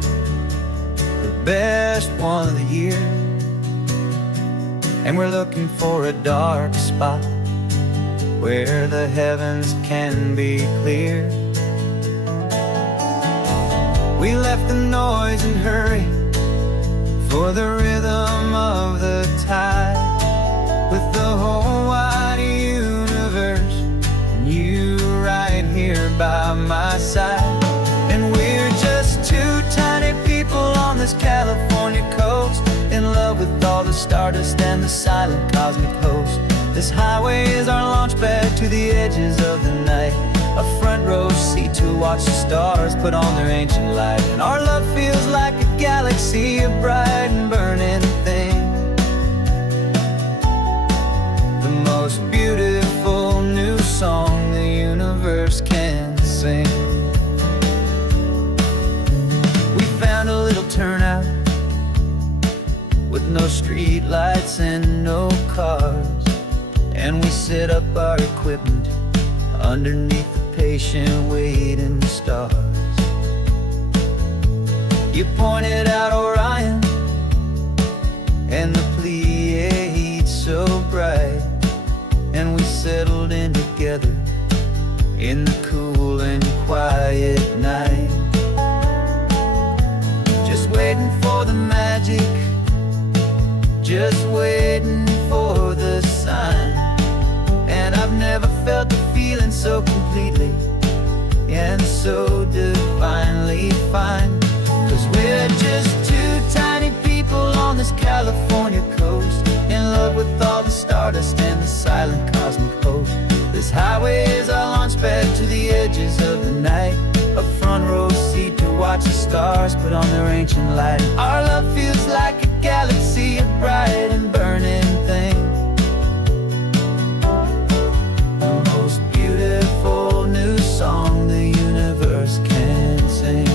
the best one of the year. And we're looking for a dark spot where the heavens can be clear. We left the noise and hurry for the rhythm of the tide, with the whole wide universe and you right here by my side. And we're just two tiny people on this California coast, in love with all the stardust and the silent cosmic host. This highway is our launch pad to the edges of the night, a front row seat to watch the stars put on their ancient light. And our love feels like a galaxy, a bright and burning thing, the most beautiful new song the universe can sing. We found a little turnout with no street lights and no cars, and we set up our equipment underneath the patient waiting stars. You pointed out Orion and the Pleiades so bright, and we settled in together in the cool and quiet night. Just waiting for the magic, just waiting for the sign. And I've never felt the feeling so completely and so divinely fine. 'Cause we're just two tiny people on this California coast, in love with all the stardust and the silent cosmic host. This highway is our launch pad to the edges of the night, a front row seat to watch the stars put on their ancient light. Our love feels like a galaxy, a bright and burning thing, the most beautiful new song the universe can sing.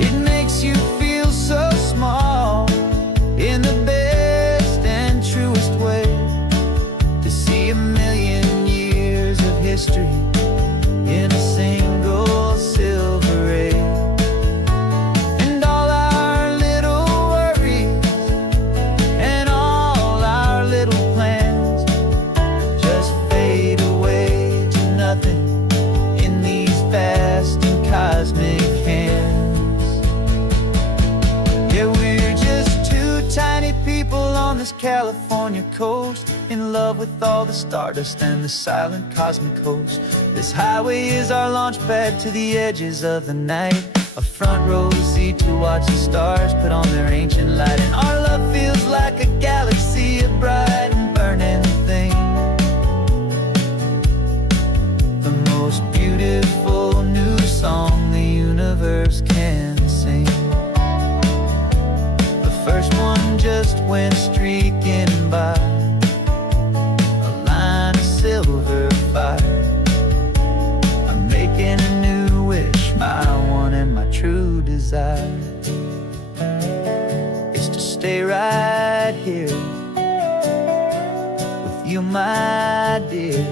It makes you feel so small in the best and truest way, to see a million years of history in a single silver ray. And all our little worries and all our little plans just fade away to nothing in these vast and cosmic hands. Yeah, we're just two tiny people on this California coast, in love with all the stardust and the silent cosmic host. This highway is our launch pad to the edges of the night, a front row seat to watch the stars put on their ancient light. And our love feels like a galaxy, a bright and burning thing, the most beautiful new song the universe can sing. The first one just went streaking by, a line of silver fire. I'm making a new wish, my one and my true desire is to stay right here with you, my dear.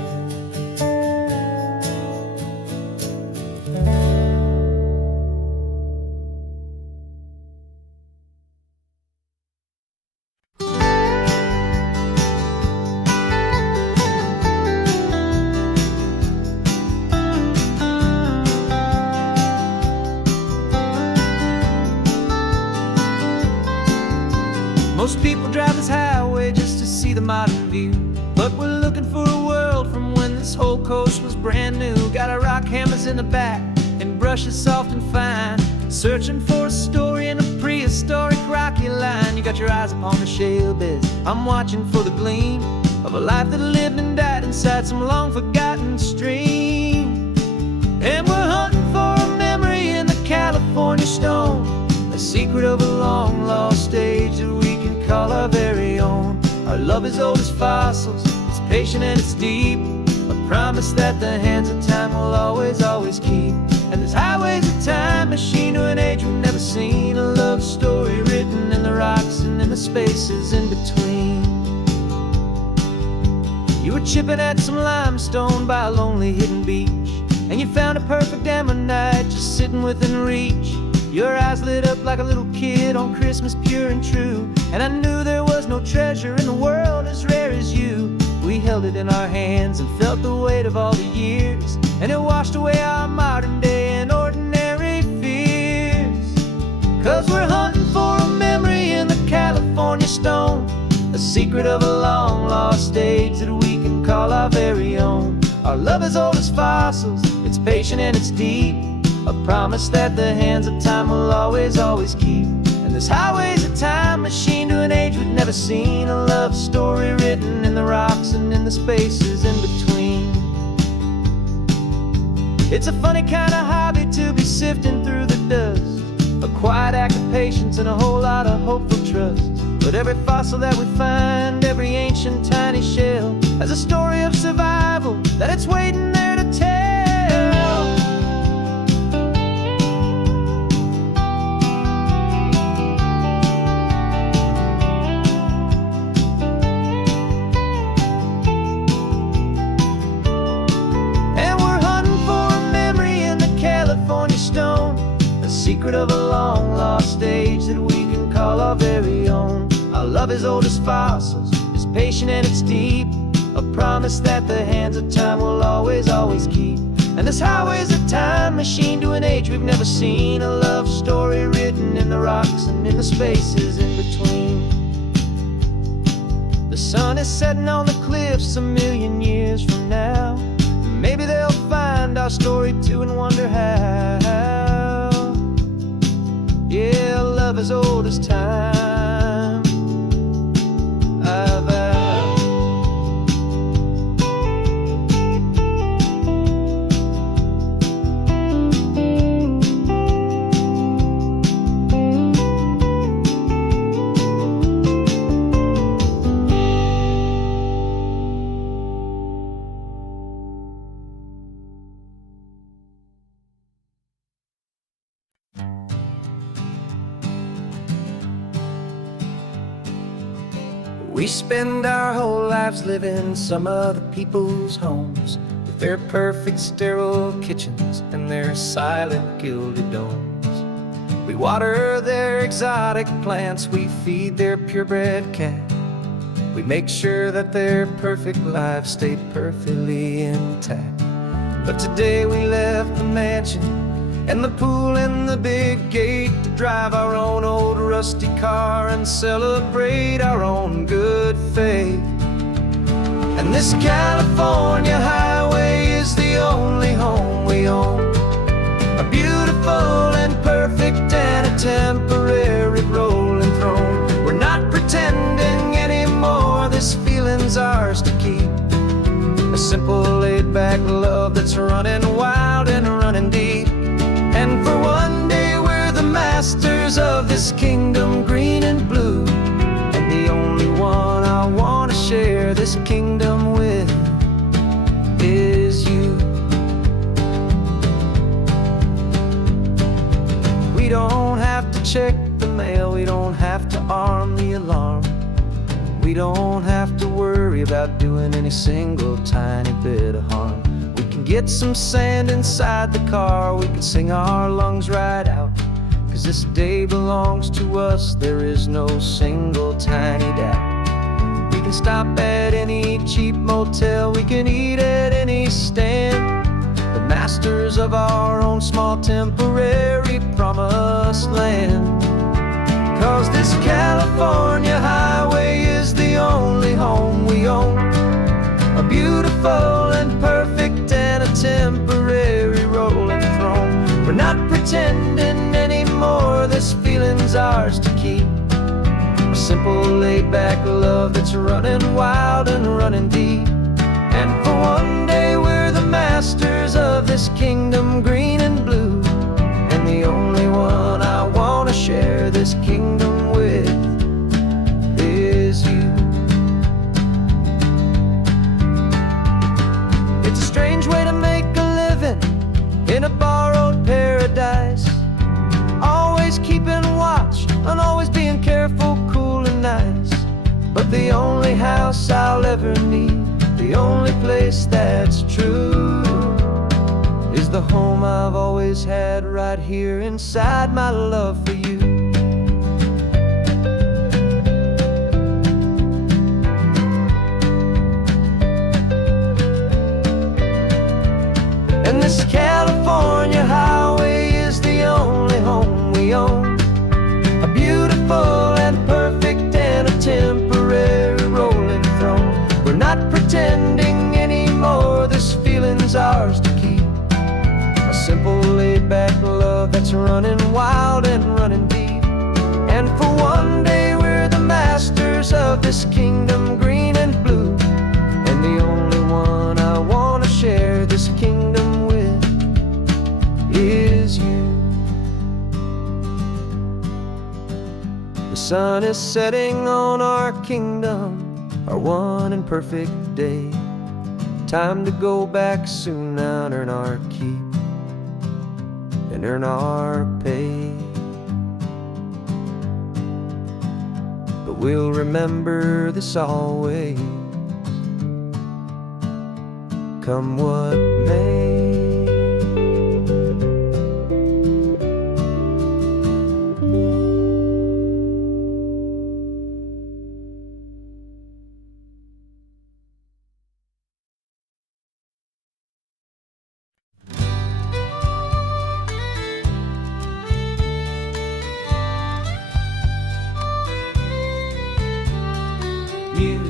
Most people drive this highway just to see the modern view, but we're looking for a world from when this whole coast was brand new. Got our rock hammers in the back and brushes soft and fine, searching for a story in a prehistoric rocky line. You got your eyes upon the shale beds, I'm watching for the gleam of a life that lived and died inside some long forgotten stream. And we're hunting for a memory in the California stone, a secret of a long lost age that we can call our very own. Our love is old as fossils, it's patient and it's deep, a promise that the hands of time will always, always keep. And this highway's a time machine to an age we've never seen, a love story written in the rocks and in the spaces in between. You were chipping at some limestone by a lonely hidden beach, and you found a perfect ammonite just sitting within reach. Your eyes lit up like a little kid on Christmas, pure and true, and I knew there was no treasure in the world as rare as you. We held it in our hands and felt the weight of all the years, and it washed away our modern day and ordinary fears. 'Cause we're hunting for a memory in the California stone, a secret of a long lost age that we can call our very own. Our love is old as fossils, it's patient and it's deep, a promise that the hands of time will always, always keep. And this highway's a time machine to an age we've never seen, a love story written in the rocks and in the spaces in between. It's a funny kind of hobby to be sifting through the dust, a quiet act of patience and a whole lot of hopeful trust. But every fossil that we find, every ancient tiny shell, has a story of survival that it's waiting there to tell. Secret of a long lost age that we can call our very own. Our love is old as fossils, it's patient and it's deep, a promise that the hands of time will always, always keep. And this highway's a time machine to an age we've never seen, a love story written in the rocks and in the spaces in between. The sun is setting on the cliffs a million years from now. Maybe they'll find our story too and wonder how. Yeah, love as old as time, I vow. We spend our whole lives living some other people's homes, with their perfect sterile kitchens and their silent gilded domes. We water their exotic plants, we feed their purebred cat. We make sure that their perfect lives stay perfectly intact. But today we left the mansion and the pool and the big gate to drive our own old rusty car and celebrate our own good faith. And this California highway is the only home we own, a beautiful and perfect and a temporary rolling throne. We're not pretending anymore, this feeling's ours to keep, a simple laid-back love that's running wild and running deep. And for one day we're the masters of this kingdom green and blue, and the only one I want to share this kingdom with is you. We don't have to check the mail, we don't have to arm the alarm, we don't have to worry about doing any single tiny bit of harm. Get some sand inside the car, we can sing our lungs right out, 'cause this day belongs to us, there is no single tiny doubt. We can stop at any cheap motel, we can eat at any stand, the masters of our own small temporary promised land. 'Cause this California highway is the only home we own, a beautiful and perfect and a temporary rolling throne. We're not pretending anymore, this feeling's ours to keep, a simple laid-back love that's running wild and running deep. And for one day we're the masters of this kingdom green and blue, and the only one I want to share this kingdom with is you. It's a strange way to make a living in a borrowed paradise, always keeping watch and always being careful, cool and nice. But the only house I'll ever need, the only place that's true, is the home I've always had right here inside my love for you. And this California highway is the only home we own, a beautiful and perfect and a temporary rolling throne. We're not pretending anymore, this feeling's ours to keep, a simple laid-back love that's running wild and running deep. And for one day we're the masters of this kingdom green and blue, and the only one I want to share this kingdom with is you. The sun is setting on our kingdom, our one and perfect day. Time to go back soon now and earn our keep and earn our pay. But we'll remember this always, come what may.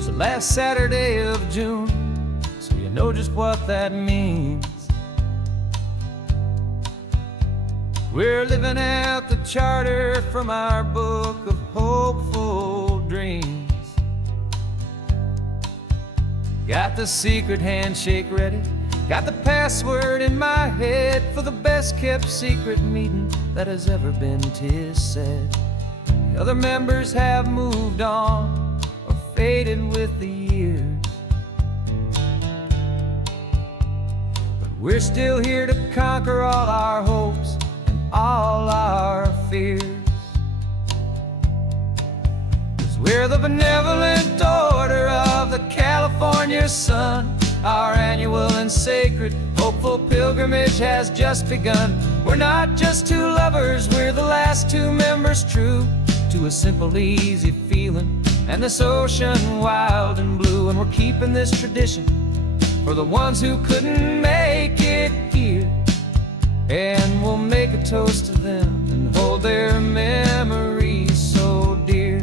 There's the last Saturday of June, so you know just what that means. We're living out the charter from our book of hopeful dreams. Got the secret handshake ready, got the password in my head for the best kept secret meeting that has ever been, 'tis said. The other members have moved on or faded with the years, but we're still here to conquer all our hopes and all our fears. 'Cause we're the benevolent order of the California sun. Our annual and sacred hopeful pilgrimage has just begun. We're not just two lovers, we're the last two members true to a simple, easy feeling and this ocean wild and blue. And we're keeping this tradition for the ones who couldn't make it here, and we'll make a toast to them and hold their memories so dear.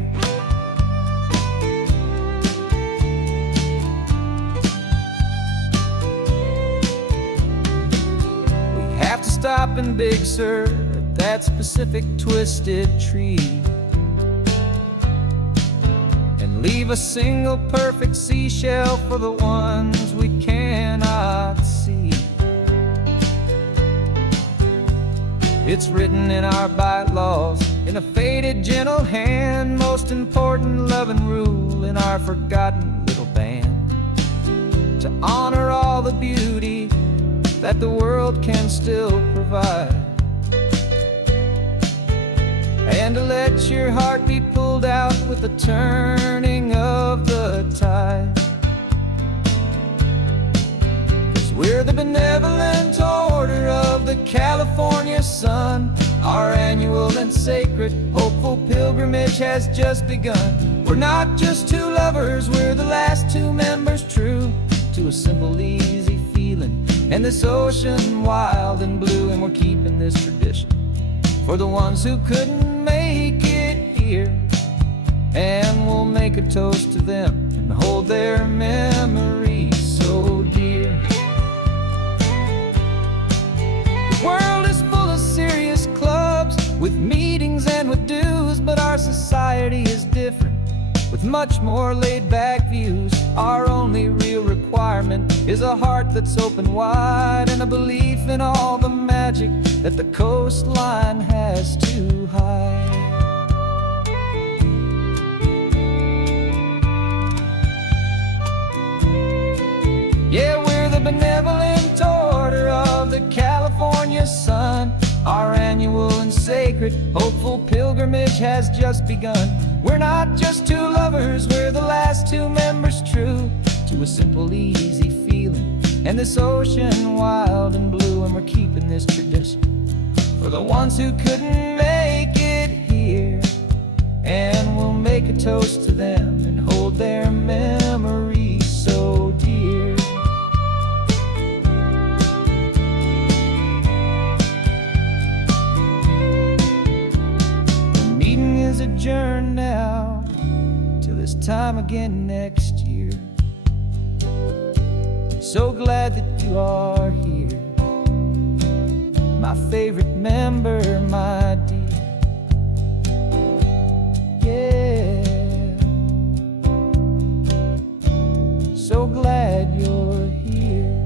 We have to stop in Big Sur at that specific twisted tree and leave a single perfect seashell for the ones we cannot see. It's written in our bylaws in a faded gentle hand, most important loving rule in our forgotten little band, to honor all the beauty that the world can still provide, and to let your heart be pulled out with the turning of the tide. 'Cause we're the benevolent order of the California sun. Our annual and sacred hopeful pilgrimage has just begun. We're not just two lovers, we're the last two members true to a simple, easy feeling and this ocean wild and blue. And we're keeping this tradition for the ones who couldn't make it here, and we'll make a toast to them and hold their memories so dear. The world is full of serious clubs with meetings and with dues, but our society is different with much more laid-back views. Our only real requirement is a heart that's open wide and a belief in all the magic that the coastline has to hide. Yeah, we're the benevolent order of the California sun. Our annual and sacred hopeful pilgrimage has just begun. We're not just two lovers, we're the last two members true to a simple, easy feeling and this ocean wild and blue. And we're keeping this tradition for the ones who couldn't make it here, and we'll make a toast to them and hold their memories so dear. The meeting is adjourned now till this time again next year. So glad that you are here, my favorite member, my dear. Yeah, so glad you're here.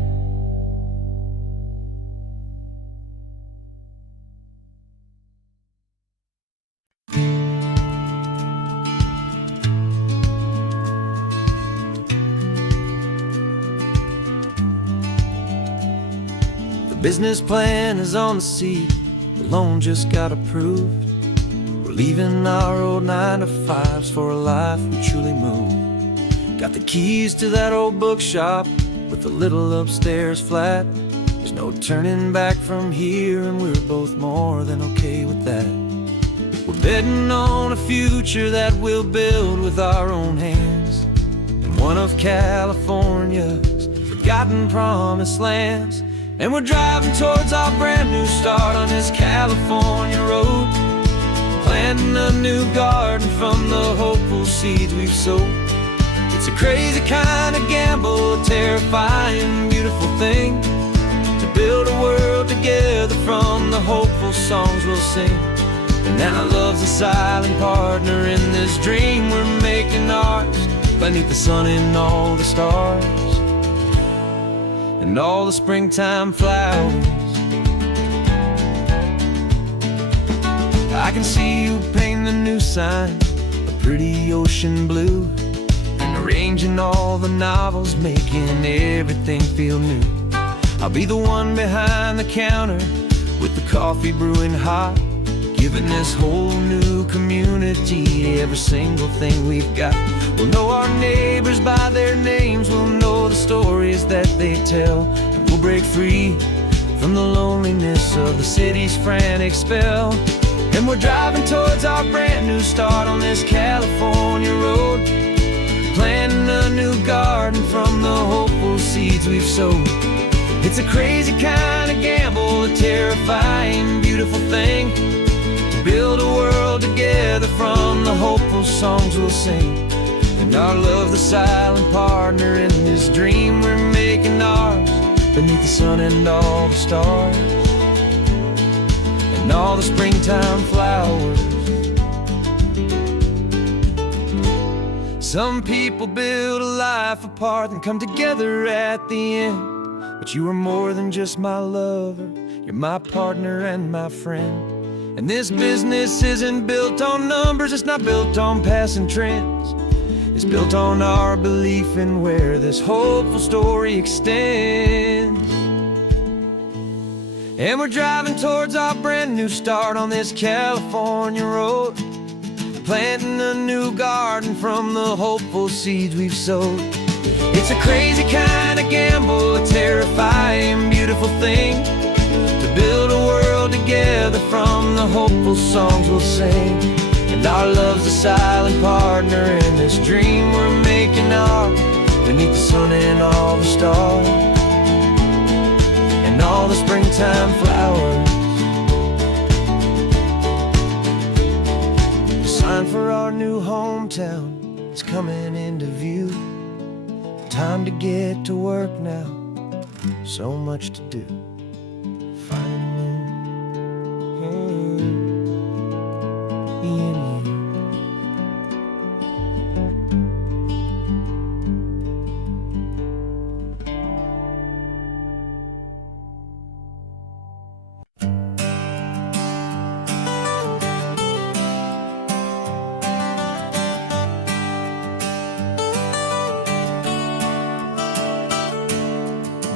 The business plan is on the seat, the loan just got approved. We're leaving our old 9-to-5s for a life we truly move. Got the keys to that old bookshop with the little upstairs flat. There's no turning back from here, and we're both more than okay with that. We're betting on a future that we'll build with our own hands in one of California's forgotten promised lands. And we're driving towards our brand new start on this California road, planting a new garden from the hopeful seeds we've sowed. It's It's a crazy kind of gamble, a terrifying, beautiful thing, to build a world together from the hopeful songs we'll sing. And now love's a silent partner in this dream we're making ours, beneath the sun and all the stars and all the springtime flowers. I can see you paint the new sign a pretty ocean blue, and arranging all the novels, making everything feel new. I'll be the one behind the counter with the coffee brewing hot, giving this whole new community every single thing we've got. We'll know our neighbors by their names, we'll know the stories that they tell, and we'll break free from the loneliness of the city's frantic spell. And we're driving towards our brand new start on this California road, planting a new garden from the hopeful seeds we've sowed. It's a crazy kind of gamble, a terrifying, beautiful thing, to build a world together from the hopeful songs we'll sing. And our love's the silent partner in this dream we're making ours, beneath the sun and all the stars and all the springtime flowers. Some people build a life apart and come together at the end, but you are more than just my lover, you're my partner and my friend. And this business isn't built on numbers, it's not built on passing trends, it's built on our belief in where this hopeful story extends. And we're driving towards our brand new start on this California road, planting a new garden from the hopeful seeds we've sowed. It's a crazy kind of gamble, a terrifying, beautiful thing, to build a world together from the hopeful songs we'll sing. And our love's a silent partner in this dream we're making ours, beneath the sun and all the stars and all the springtime flowers. The sign for our new hometown is coming into view. Time to get to work now, so much to do. Finding me and you.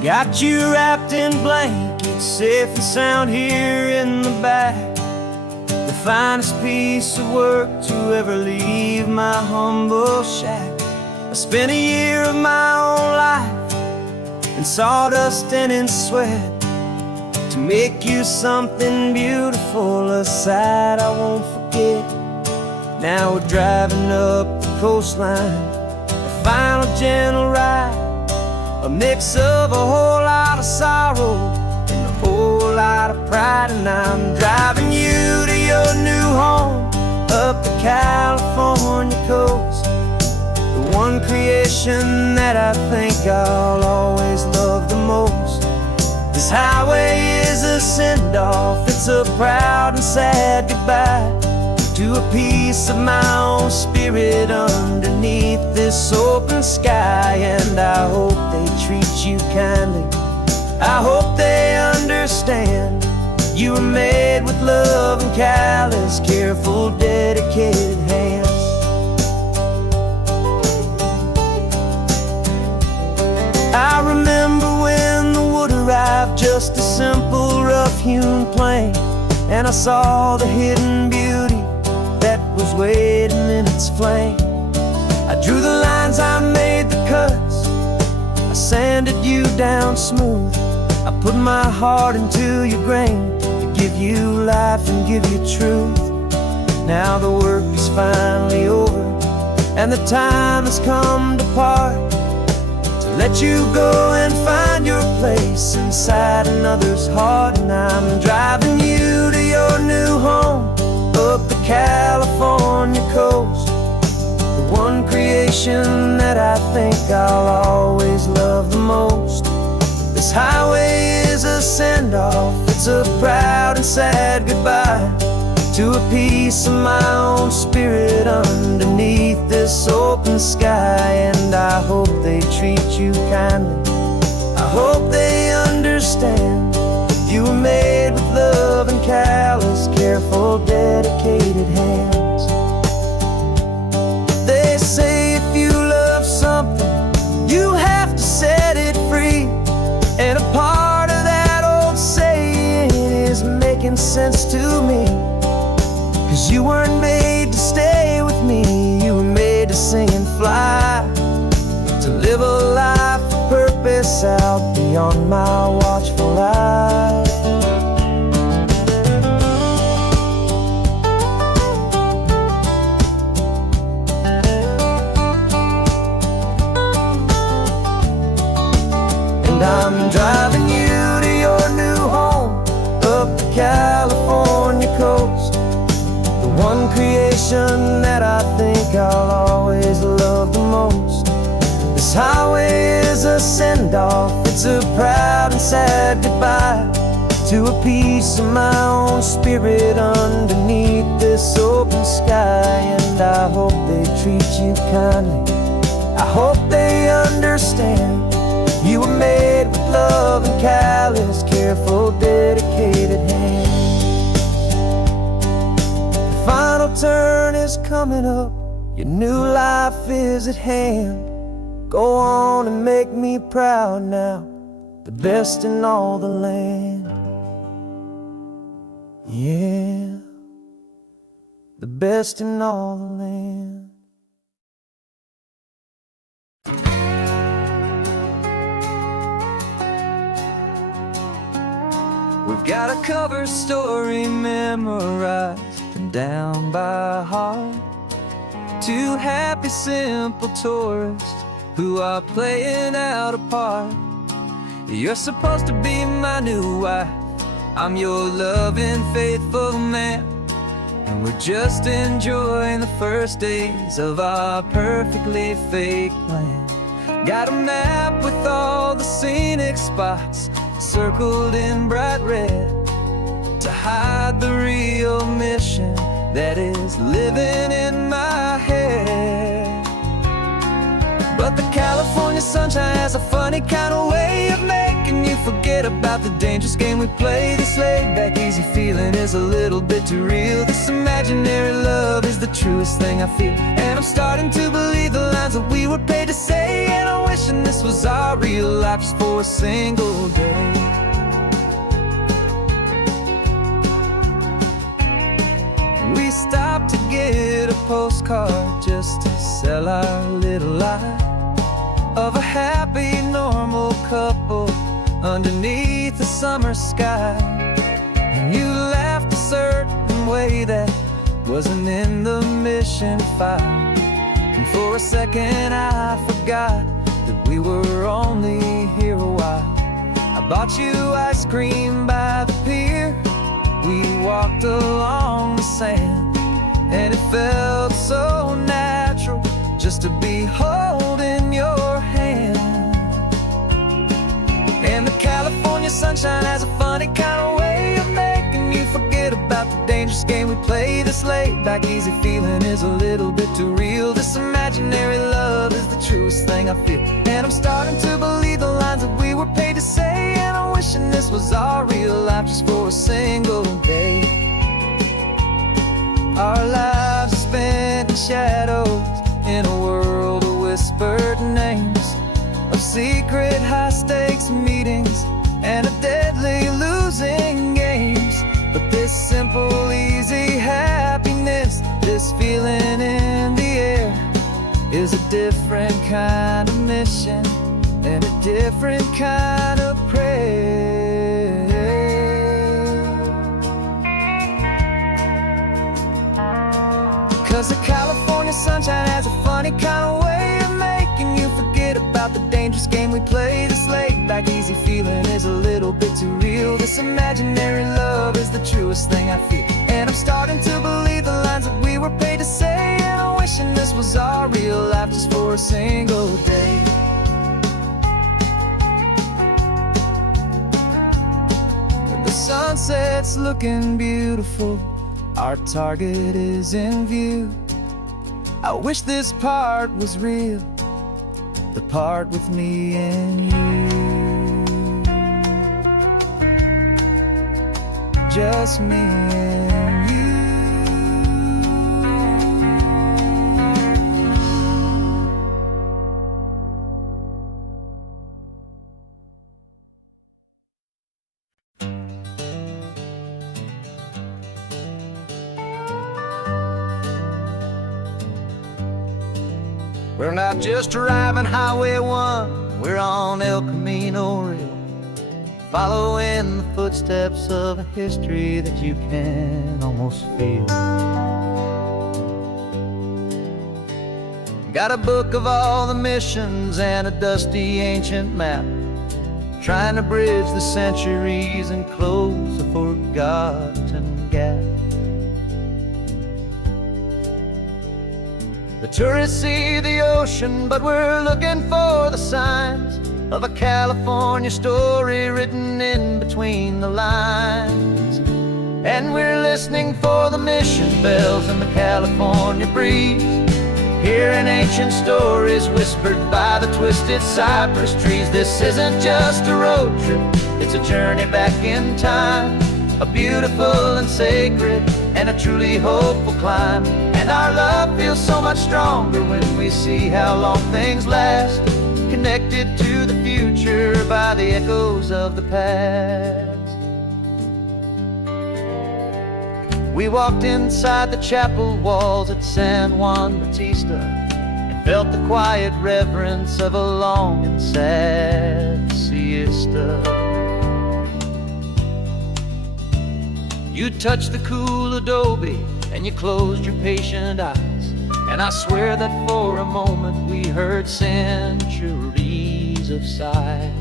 Got you wrapped in blankets, safe and sound here in the back. The finest piece of work to ever leave my humble shack. I spent a year of my own life in sawdust and in sweat to make you something beautiful, a sight I won't forget. Now we're driving up the coastline, a final gentle ride, a mix of a whole lot of sorrow and a whole lot of pride. And I'm driving you to your new home up the California coast, the one creation that I think I'll always love the most. This highway is a send-off, it's a proud and sad goodbye to a piece of my own spirit underneath this open sky. And I hope they treat you kindly, I hope they understand you were made with love and callous, careful, dedicated hands. I remember when the wood arrived, just a simple rough-hewn plank, and I saw the hidden beauty that was waiting in its flame. I drew the lines, I made the cuts, I sanded you down smooth. I put my heart into your grain to give you life and give you truth. Now the work is finally over and the time has come to part, to let you go and find your place inside another's heart. And I'm driving you to your new home up the California coast, the one creation that I think I'll always love the most. This highway is a send-off, it's a proud and sad goodbye to a piece of my own spirit underneath this open sky. And I hope they treat you kindly, I hope they understand. You were made with love and callous, careful, dedicated hands. They say if you love something, you have to set it free. And a part of that old saying is making sense to me. 'Cause you weren't made to stay with me, you were made to sing and fly, to live a life of purpose out beyond my watchful eye. And I'm driving you to your new home up the California coast, one creation that I think I'll always love the most. This highway is a send-off, it's a proud and sad goodbye to a piece of my own spirit underneath this open sky. And I hope they treat you kindly, I hope they understand. You were made with love and callous, careful, dedicated hands. Final turn is coming up, your new life is at hand. Go on and make me proud now, the best in all the land. Yeah, the best in all the land. We've got a cover story memorized and down by heart. Two happy, simple tourists who are playing out a part. You're supposed to be my new wife, I'm your loving, faithful man. And we're just enjoying the first days of our perfectly fake plan. Got a map with all the scenic spots circled in bright red, to hide the real mission that is living in my head. But the California sunshine has a funny kind of way of making you forget about the dangerous game we play. This laid-back, easy feeling is a little bit too real. This imaginary love is the truest thing I feel. And I'm starting to believe the lines that we were paid to say. And I'm wishing this was our real life just for a single day. We stopped to get a postcard just to sell our little lie of a happy, normal couple underneath the summer sky. And you laughed a certain way that wasn't in the mission file. And for a second I forgot that we were only here a while. I bought you ice cream by the pier, we walked along the sand, and it felt so natural just to be holding your hand. And the California sunshine has a funny kind of way of making you forget about the dangerous game we play. This laid-back, easy feeling is a little bit too real. This imaginary love is the truest thing I feel. And I'm starting to believe the lines that we were paid to say. And I'm wishing this was our real life just for a single day. Our lives are spent in shadows, in a world of whispered names, of secret high-stakes meetings and of deadly losing games. But this simple, easy happiness, this feeling in the air, is a different kind of mission and a different kind of prayer. 'Cause the California sunshine has a funny kind of way of making you forget about the dangerous game we play. This laid-back, easy feeling is a little bit too real. This imaginary love is the truest thing I feel. And I'm starting to believe the lines that we were paid to say. And I'm wishing this was our real life just for a single day. sunset's looking beautiful, our target is in view. I wish this part was real, the part with me and you. Just me and you. We're not just driving Highway 1, we're on El Camino Real, following the footsteps of a history that you can almost feel. Got a book of all the missions and a dusty ancient map, trying to bridge the centuries and close a forgotten gap. The tourists see the ocean, but we're looking for the signs of a California story written in between the lines. And we're listening for the mission bells in the California breeze, hearing ancient stories whispered by the twisted cypress trees. This isn't just a road trip, it's a journey back in time, a beautiful and sacred and a truly hopeful climb. And our love feels so much stronger when we see how long things last, connected to the future by the echoes of the past. We walked inside the chapel walls at San Juan Bautista and felt the quiet reverence of a long and sad siesta. You touched the cool adobe and you closed your patient eyes, and I swear that for a moment we heard centuries of sighs.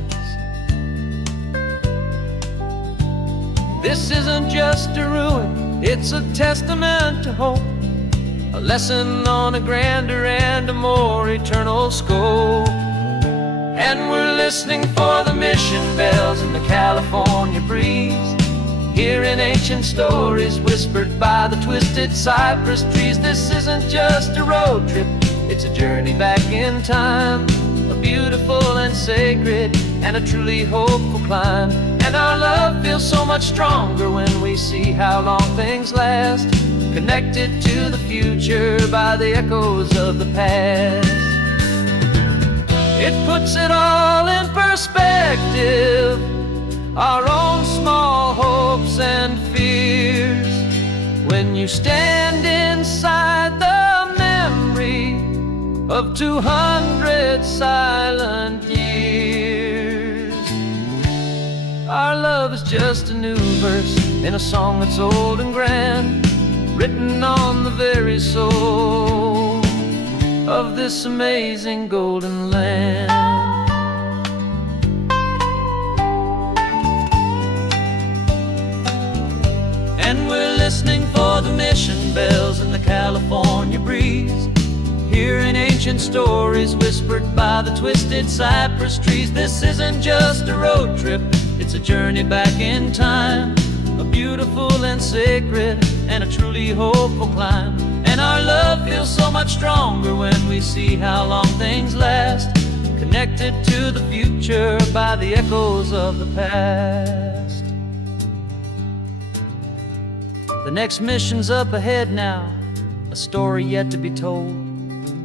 This isn't just a ruin, it's a testament to hope, a lesson on a grander and a more eternal scope. And we're listening for the mission bells in the California breeze, hearing ancient stories whispered by the twisted cypress trees. This isn't just a road trip, it's a journey back in time, a beautiful and sacred and a truly hopeful climb. And our love feels so much stronger when we see how long things last, connected to the future by the echoes of the past. It puts it all in perspective, our own small hopes and fears, when you stand inside the memory of 200 silent years. Our love is just a new verse in a song that's old and grand, written on the very soul of this amazing golden land. And we're listening for the mission bells in the California breeze, hearing ancient stories whispered by the twisted cypress trees. This isn't just a road trip, it's a journey back in time, a beautiful and sacred and a truly hopeful climb. And our love feels so much stronger when we see how long things last, connected to the future by the echoes of the past. The next mission's up ahead now, a story yet to be told,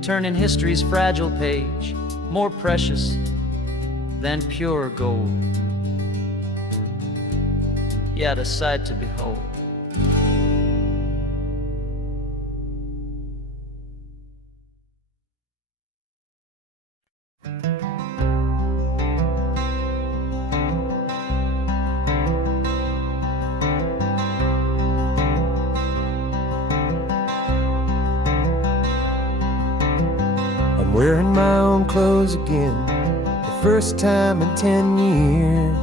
turning history's fragile page more precious than pure gold. Yet a sight to behold. I'm wearing my own clothes again, the first time in 10 years.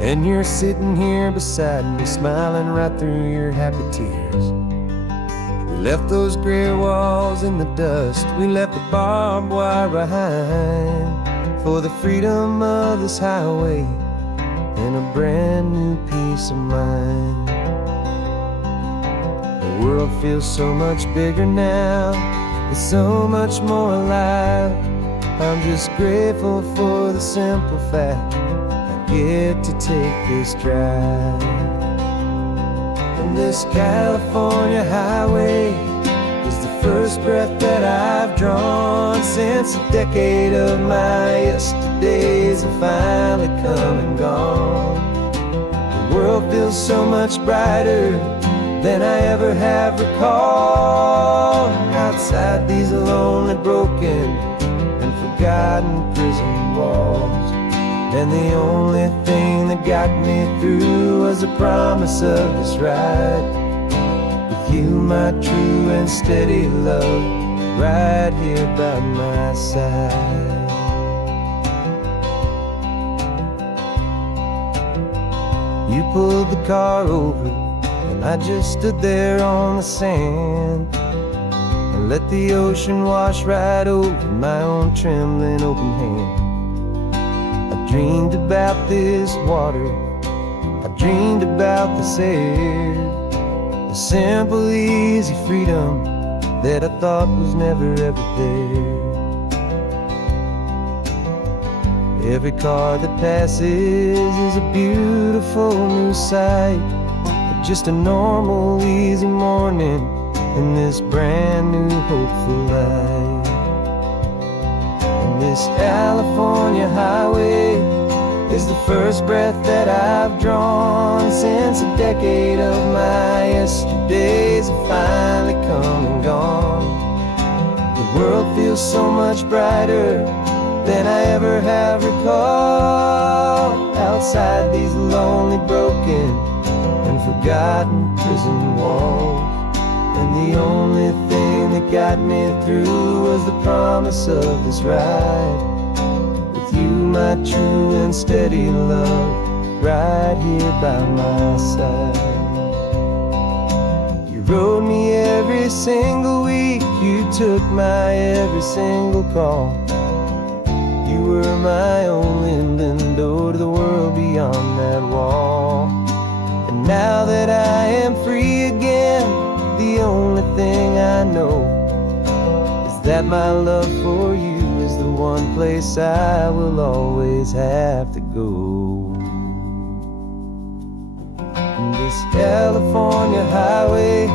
And you're sitting here beside me, smiling right through your happy tears. We left those gray walls in the dust, we left the barbed wire behind, for the freedom of this highway and a brand new peace of mind. The world feels so much bigger now, it's so much more alive. I'm just grateful for the simple fact I get to take this drive. And this California highway is the first breath that I've drawn since a decade of my yesterdays have finally come and gone. The world feels so much brighter than I ever have recalled. Outside these lonely, broken, and forgotten prison walls. And the only thing that got me through was the promise of this ride with you, my true and steady love, right here by my side. You pulled the car over and I just stood there on the sand and let the ocean wash right over my own trembling open hand. I dreamed about this water, I dreamed about this air, the simple, easy freedom that I thought was never ever there. Every car that passes is a beautiful new sight, just a normal, easy morning in this brand new, hopeful life. And this California highway is the first breath that I've drawn since a decade of my yesterdays have finally come and gone. The world feels so much brighter than I ever have recalled. Outside these lonely, broken, and forgotten prison walls. And the only thing that got me through was the promise of this ride with you, my true and steady love, right here by my side. You rode me every single week, you took my every single call. You were my only window to the world beyond that wall. And now that I am free again, the only thing I know is that my love for you is the one place I will always have to go. And this California highway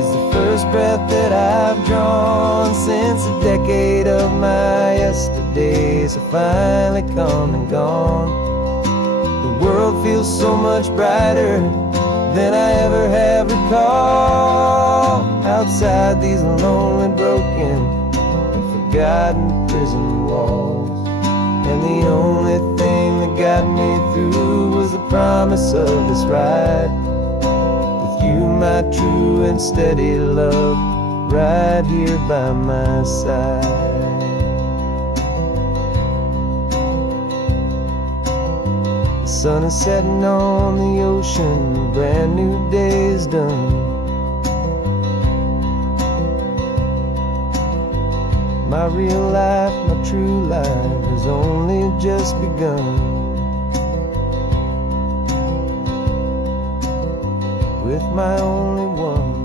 is the first breath that I've drawn since a decade of my yesterdays have finally come and gone. The world feels so much brighter than I ever have recalled. Outside these lonely, broken, and forgotten prison walls. And the only thing that got me through was the promise of this ride with you, my true and steady love, right here by my side. The sun is setting on the ocean, a brand new day is done. My real life, my true life has only just begun. With my only one.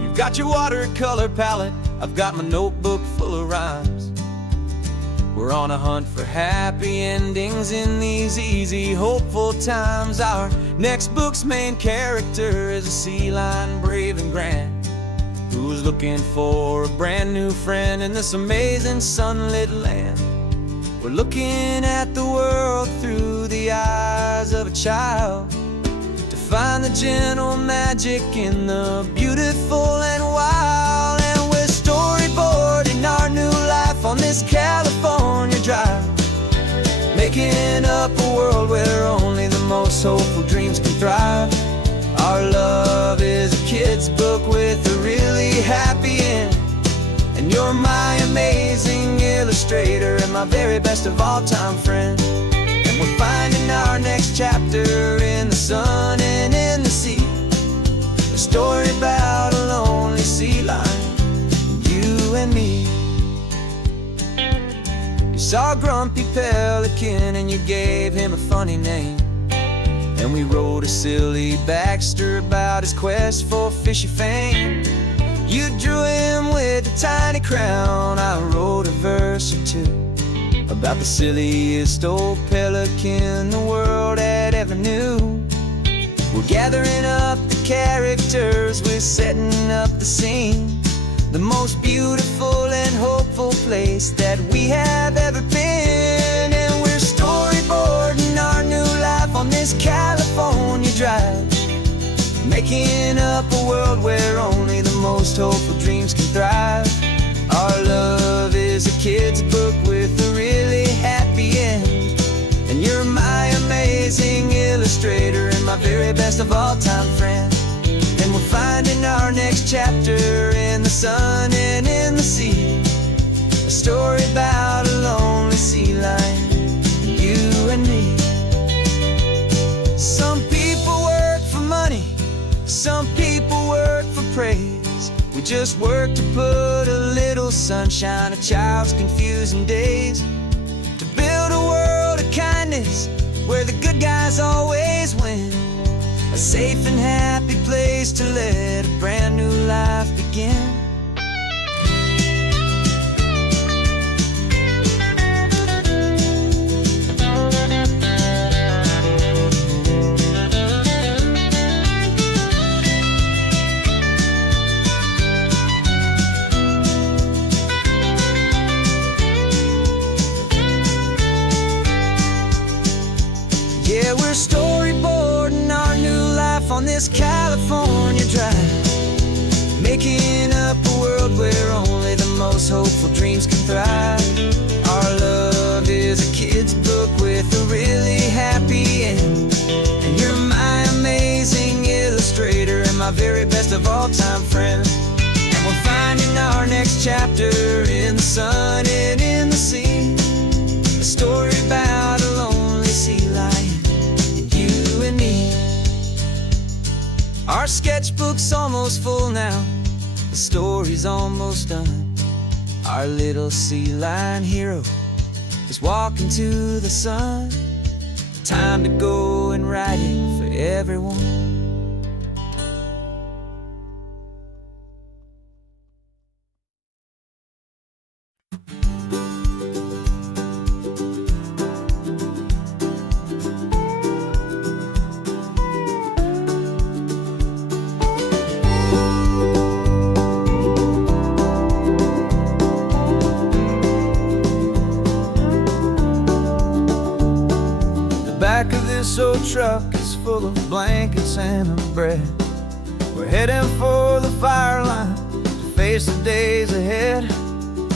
You've got your watercolor palette, I've got my notebook full of rhymes. We're on a hunt for happy endings in these easy, hopeful times. Our next book's main character is a sea lion, brave and grand, who's looking for a brand new friend in this amazing sunlit land. We're looking at the world through the eyes of a child, to find the gentle magic in the beautiful and wild. And we're storyboarding our new life on this California drive, making up a world where only the most hopeful dreams can thrive. Our love is a kid's book with a really happy end. And you're my amazing illustrator and my very best of all time friend. And we're finding our next chapter in the sun and in the sea, a story about a lonely sea lion, you and me. You saw a grumpy pelican and you gave him a funny name, and we wrote a silly Baxter about his quest for fishy fame. You drew him with a tiny crown, I wrote a verse or two about the silliest old pelican the world had ever knew. We're gathering up the characters, we're setting up the scene, the most beautiful and hopeful place that we have ever been. And we're storyboarding our new life on this California drive, making up a world where only the most hopeful dreams can thrive. Our love is a kid's book with a really happy end, and you're my amazing illustrator and my very best of all time friend. And we're finding our next chapter in the sun and in the sea, a story about a lonely sea lion, you and me. Some people work for money, some people work for praise. We just work to put a little sunshine in a child's confusing days, to build a world of kindness where the good guys always win, a safe and happy place to let a brand new life begin. Yeah, we're storyboarding our new life on this California drive, making up a world where only the most hopeful dreams can thrive. Our love is a kid's book with a really happy end, and you're my amazing illustrator and my very best of all time friend. And we're finding our next chapter in the sun and in the sea, a story about a lonely sea lion, and me. Our sketchbook's almost full now, the story's almost done. Our little sea lion hero is walking to the sun. Time to go and write it for everyone. Back of this old truck is full of blankets and a bread. We're heading for the fire line to face the days ahead.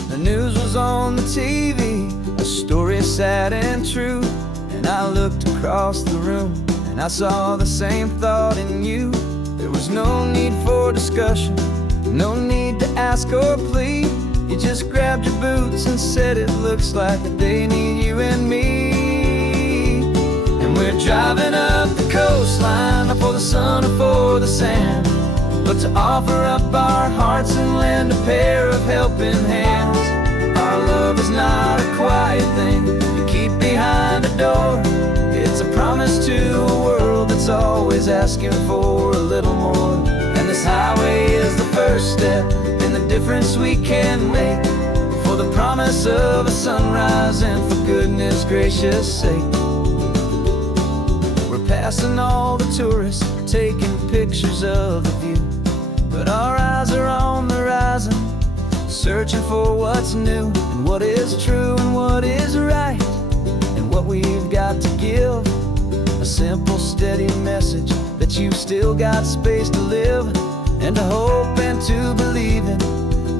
The news was on the TV, a story sad and true, and I looked across the room and I saw the same thought in you. There was no need for discussion, no need to ask or plead. You just grabbed your boots and said it looks like the day need you and me. We're driving up the coastline, not for the sun or for the sand, but to offer up our hearts and lend a pair of helping hands. Our love is not a quiet thing you keep behind a door. It's a promise to a world that's always asking for a little more. And this highway is the first step in the difference we can make, for the promise of a sunrise and for goodness gracious sake. Passing all the tourists, taking pictures of the view, but our eyes are on the horizon, searching for what's new and what is true and what is right, and what we've got to give. A simple, steady message that you've still got space to live, and to hope and to believe in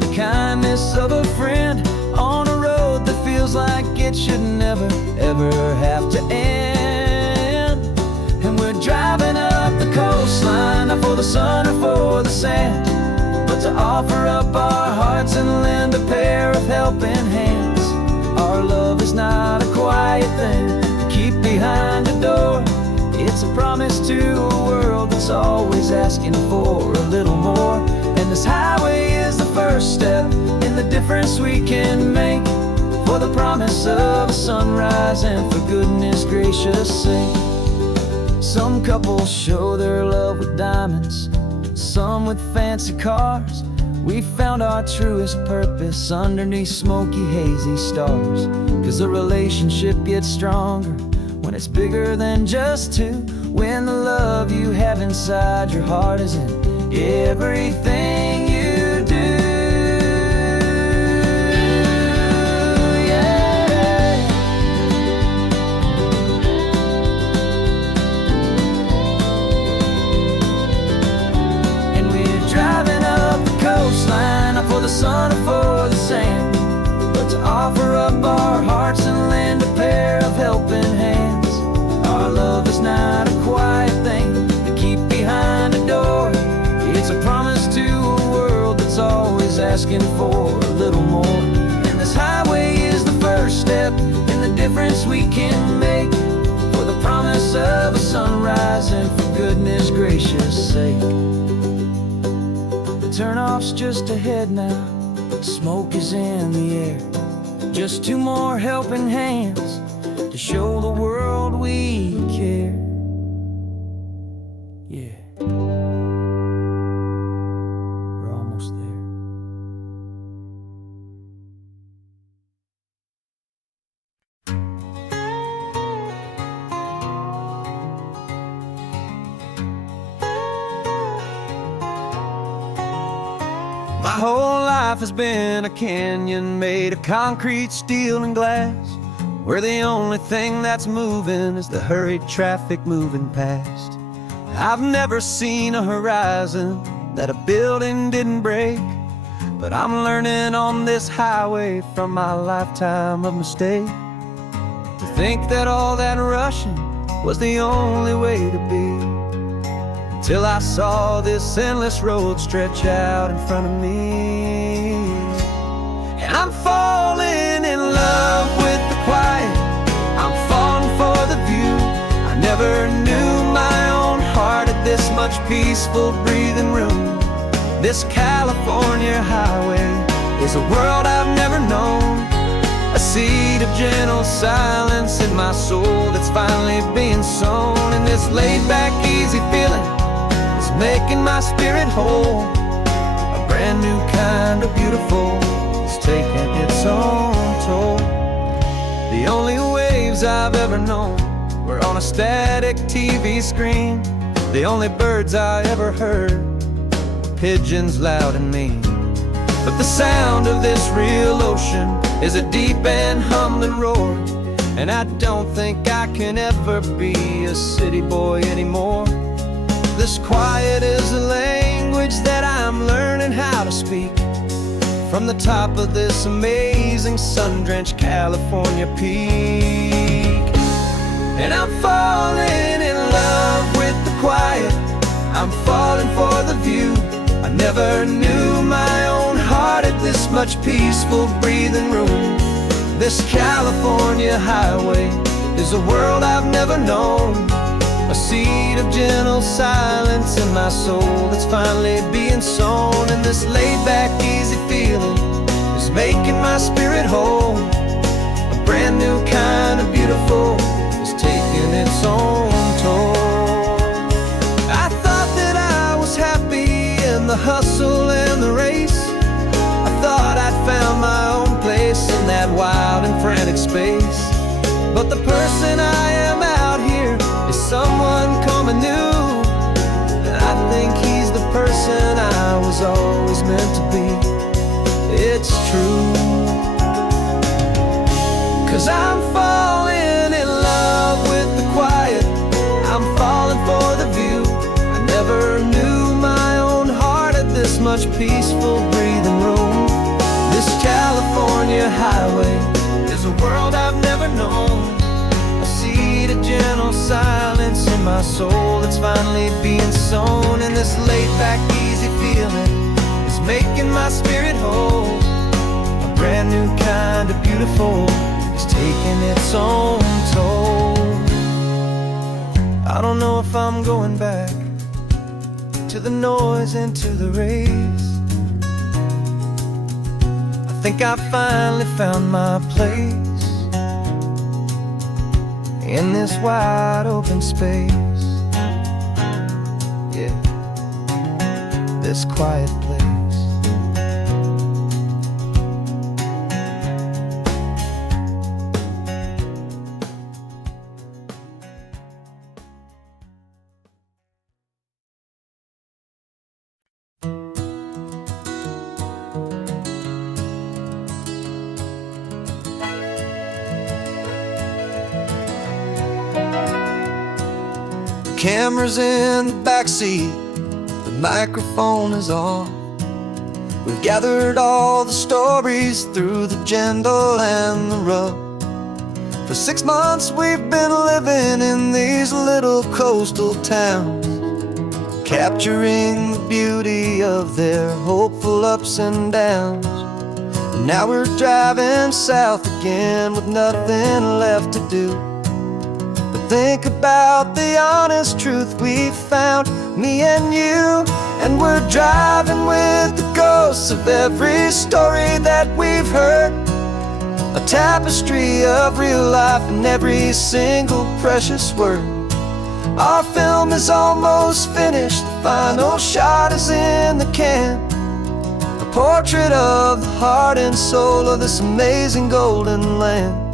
the kindness of a friend on a road that feels like it should never, ever have to end. And we're driving up the coastline, not for the sun or for the sand, but to helping hands. Our love is not a quiet thing to keep behind the door. It's a promise to a world that's always asking for a little more. And this highway is the first step in the difference we can make, for the promise of a sunrise and for goodness gracious sake. Some couples show their love with diamonds, some with fancy cars. We found our truest purpose underneath smoky, hazy stars. 'Cause the relationship gets stronger when it's bigger than just two, when the love you have inside your heart is in everything you do. Yeah. And we're driving up the coastline, not for the sun or for the sand, but to offer up our hearts and lend a pair of helping hands. Our love is not a quiet thing to keep behind a door. It's a promise to a world that's always asking for a little more. And this highway is the first step in the difference we can make, for the promise of a sunrise and for goodness gracious sake. The turnoff's just ahead now, smoke is in the air. Just two more helping hands to show the world we care. Yeah. We're almost there. My whole life has been a canyon made of concrete, steel, and glass, where the only thing that's moving is the hurried traffic moving past. I've never seen a horizon that a building didn't break, but I'm learning on this highway from my lifetime of mistakes to think that all that rushing was the only way to be, till I saw this endless road stretch out in front of me. And I'm falling in love with the quiet, I'm falling for the view. I never knew my own heart had this much peaceful breathing room. This California highway is a world I've never known, a seed of gentle silence in my soul that's finally being sown. And this laid-back, easy feeling is making my spirit whole. A brand new kind of beautiful is taking its own toll. The only waves I've ever known were on a static TV screen. The only birds I ever heard were pigeons loud and mean. But the sound of this real ocean is a deep and humbling roar, and I don't think I can ever be a city boy anymore. This quiet is a language that I'm learning how to speak from the top of this amazing sun-drenched California peak. And I'm falling in love with the quiet, I'm falling for the view. I never knew my own heart had this much peaceful breathing room. This California highway is a world I've never known, a seed of gentle silence in my soul that's finally being sown. And this laid-back, easy feeling is making my spirit whole. A brand new kind of beautiful is taking its own toll. I thought that I was happy in the hustle and the race. I thought I'd found my own place in that wild and frantic space. But the person I am out here is someone coming new, and I think he's the person I was always meant to be. It's true, 'cause I'm falling in love with the quiet, I'm falling for the view. I never knew my own heart had this much peaceful breathing room. This California highway is a world I've never known, a seed of gentle silence in my soul that's finally being sown. And this laid-back, easy feeling is making my spirit whole. A brand new kind of beautiful is taking its own toll. I don't know if I'm going back to the noise and to the race. I think I finally found my place in this wide open space. Yeah, this quiet place. Camera's in the backseat, the microphone is on. We've gathered all the stories through the gentle and the rough. For 6 months we've been living in these little coastal towns, capturing the beauty of their hopeful ups and downs. And now we're driving south again with nothing left to do. Think about the honest truth we found, me and you. And we're driving with the ghosts of every story that we've heard, a tapestry of real life and every single precious word. Our film is almost finished, the final shot is in the can, a portrait of the heart and soul of this amazing golden land.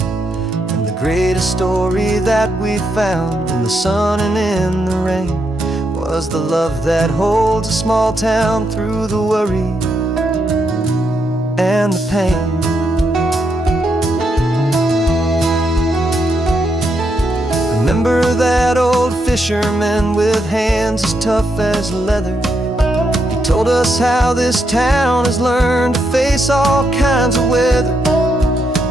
Greatest story that we found in the sun and in the rain was the love that holds a small town through the worry and the pain. Remember that old fisherman with hands as tough as leather? He told us how this town has learned to face all kinds of weather.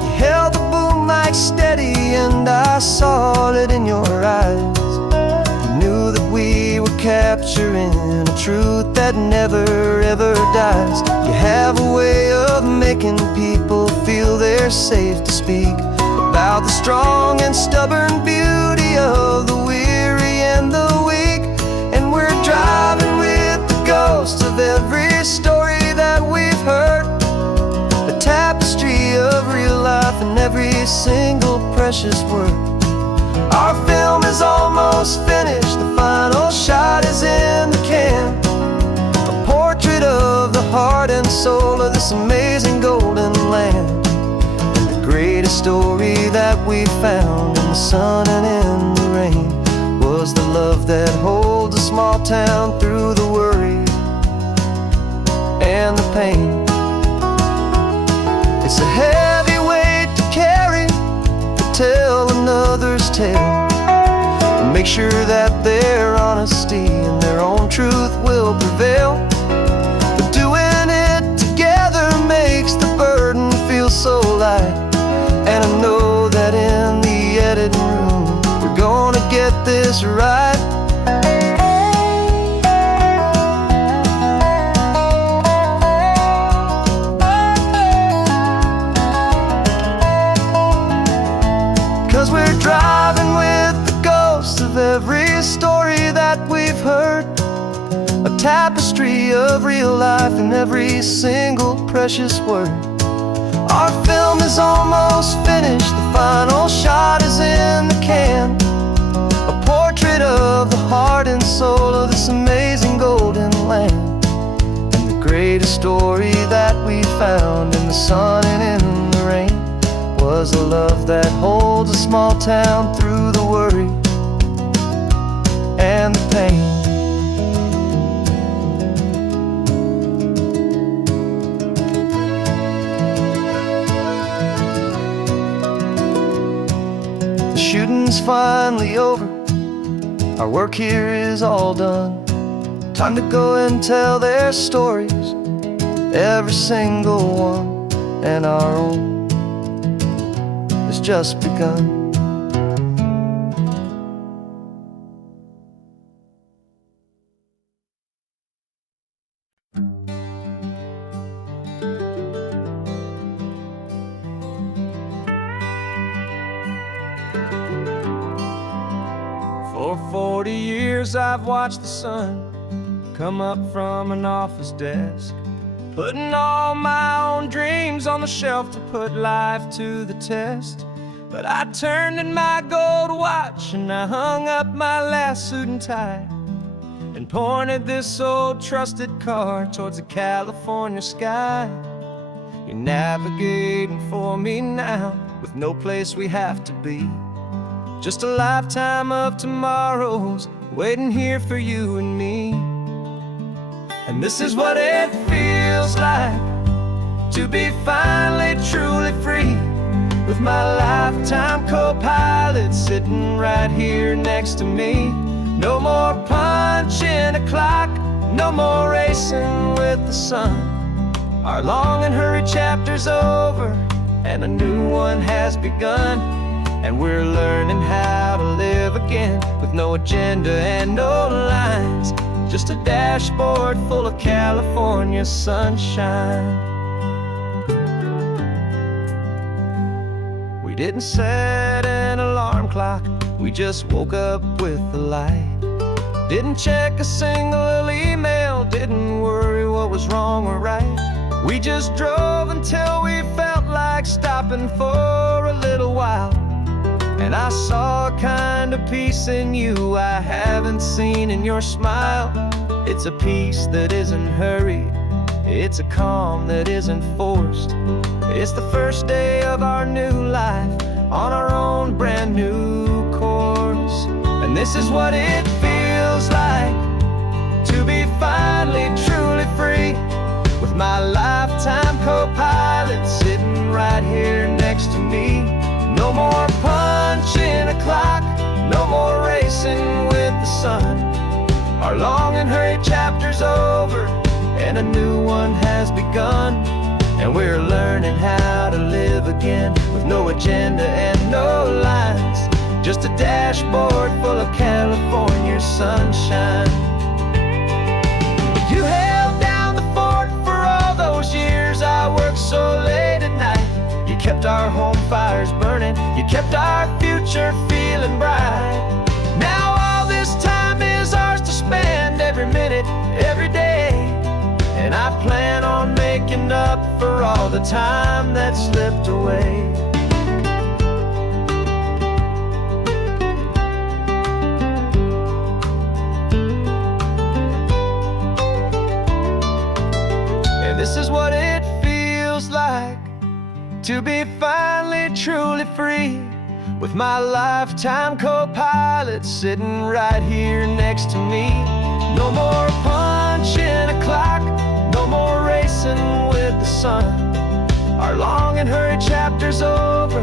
You held the boom mic steady and I saw it in your eyes. You knew that we were capturing a truth that never ever dies. You have a way of making people feel they're safe to speak about the strong and stubborn beauty of the weary and the weak. And we're driving with the ghosts of every story that we've heard, a tapestry of real life and every single precious word. Our film is almost finished, the final shot is in the can, a portrait of the heart and soul of this amazing golden land. And the greatest story that we found in the sun and in the rain was the love that holds a small town through the worry and the pain. It's a heavy weight to carry, to tell another's tale, and make sure that their honesty and their own truth will prevail. But doing it together makes the burden feel so light. And I know that in the editing room we're gonna get this right. 'Cause we're driving with the ghosts of every story that we've heard, a tapestry of real life and every single precious word. Our film is almost finished, the final shot is in the can, a portrait of the heart and soul of this amazing golden land. And the greatest story that we found in the sun and in the rain was a love that holds a small town through the worry and the pain. The shooting's finally over, our work here is all done. Time to go and tell their stories, every single one, and our own has just begun. years I've watched the sun come up from an office desk, putting all my own dreams on the shelf to put life to the test. But I turned in my gold watch and I hung up my last suit and tie and pointed this old trusted car towards the California sky. You're navigating for me now with no place we have to be, just a lifetime of tomorrows waiting here for you and me. And this is what it feels like to be finally truly free, with my lifetime co-pilot sitting right here next to me. No more punching a clock, no more racing with the sun. Our long and hurried chapter's over and a new one has begun. And we're learning how to live again with no agenda and no lines, just a dashboard full of California sunshine. We didn't set an alarm clock, we just woke up with the light. Didn't check a single email, didn't worry what was wrong or right. We just drove until we felt like stopping for a little while. And I saw a kind of peace in you I haven't seen in your smile. It's a peace that isn't hurried, it's a calm that isn't forced. It's the first day of our new life on our own brand new course. And this is what it feels like to be finally truly free, with my lifetime co-pilot sitting right here next to me. No more punching a clock, no more racing with the sun. Our long and hurried chapter's over and a new one has begun. And we're learning how to live again with no agenda and no lines, just a dashboard full of California sunshine. You held down the fort for all those years I worked so late at night. You kept our home fires burning, you kept our future feeling bright. Now all this time is ours to spend, every minute, every day. And I plan on making up for all the time that slipped away. And this is what it feels like to be finally truly free, with my lifetime co-pilot sitting right here next to me. No more punching a clock, no more racing with the sun. Our long and hurried chapter's over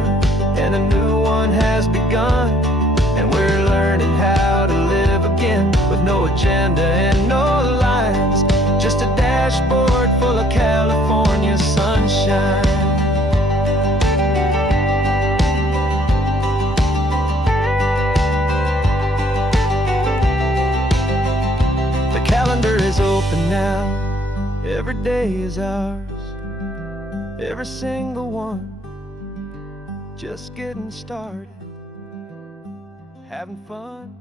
and a new one has begun. And we're learning how to live again with no agenda and no lines, just a dashboard full of California sunshine. The calendar is open now, every day is ours, every single one, just getting started, having fun.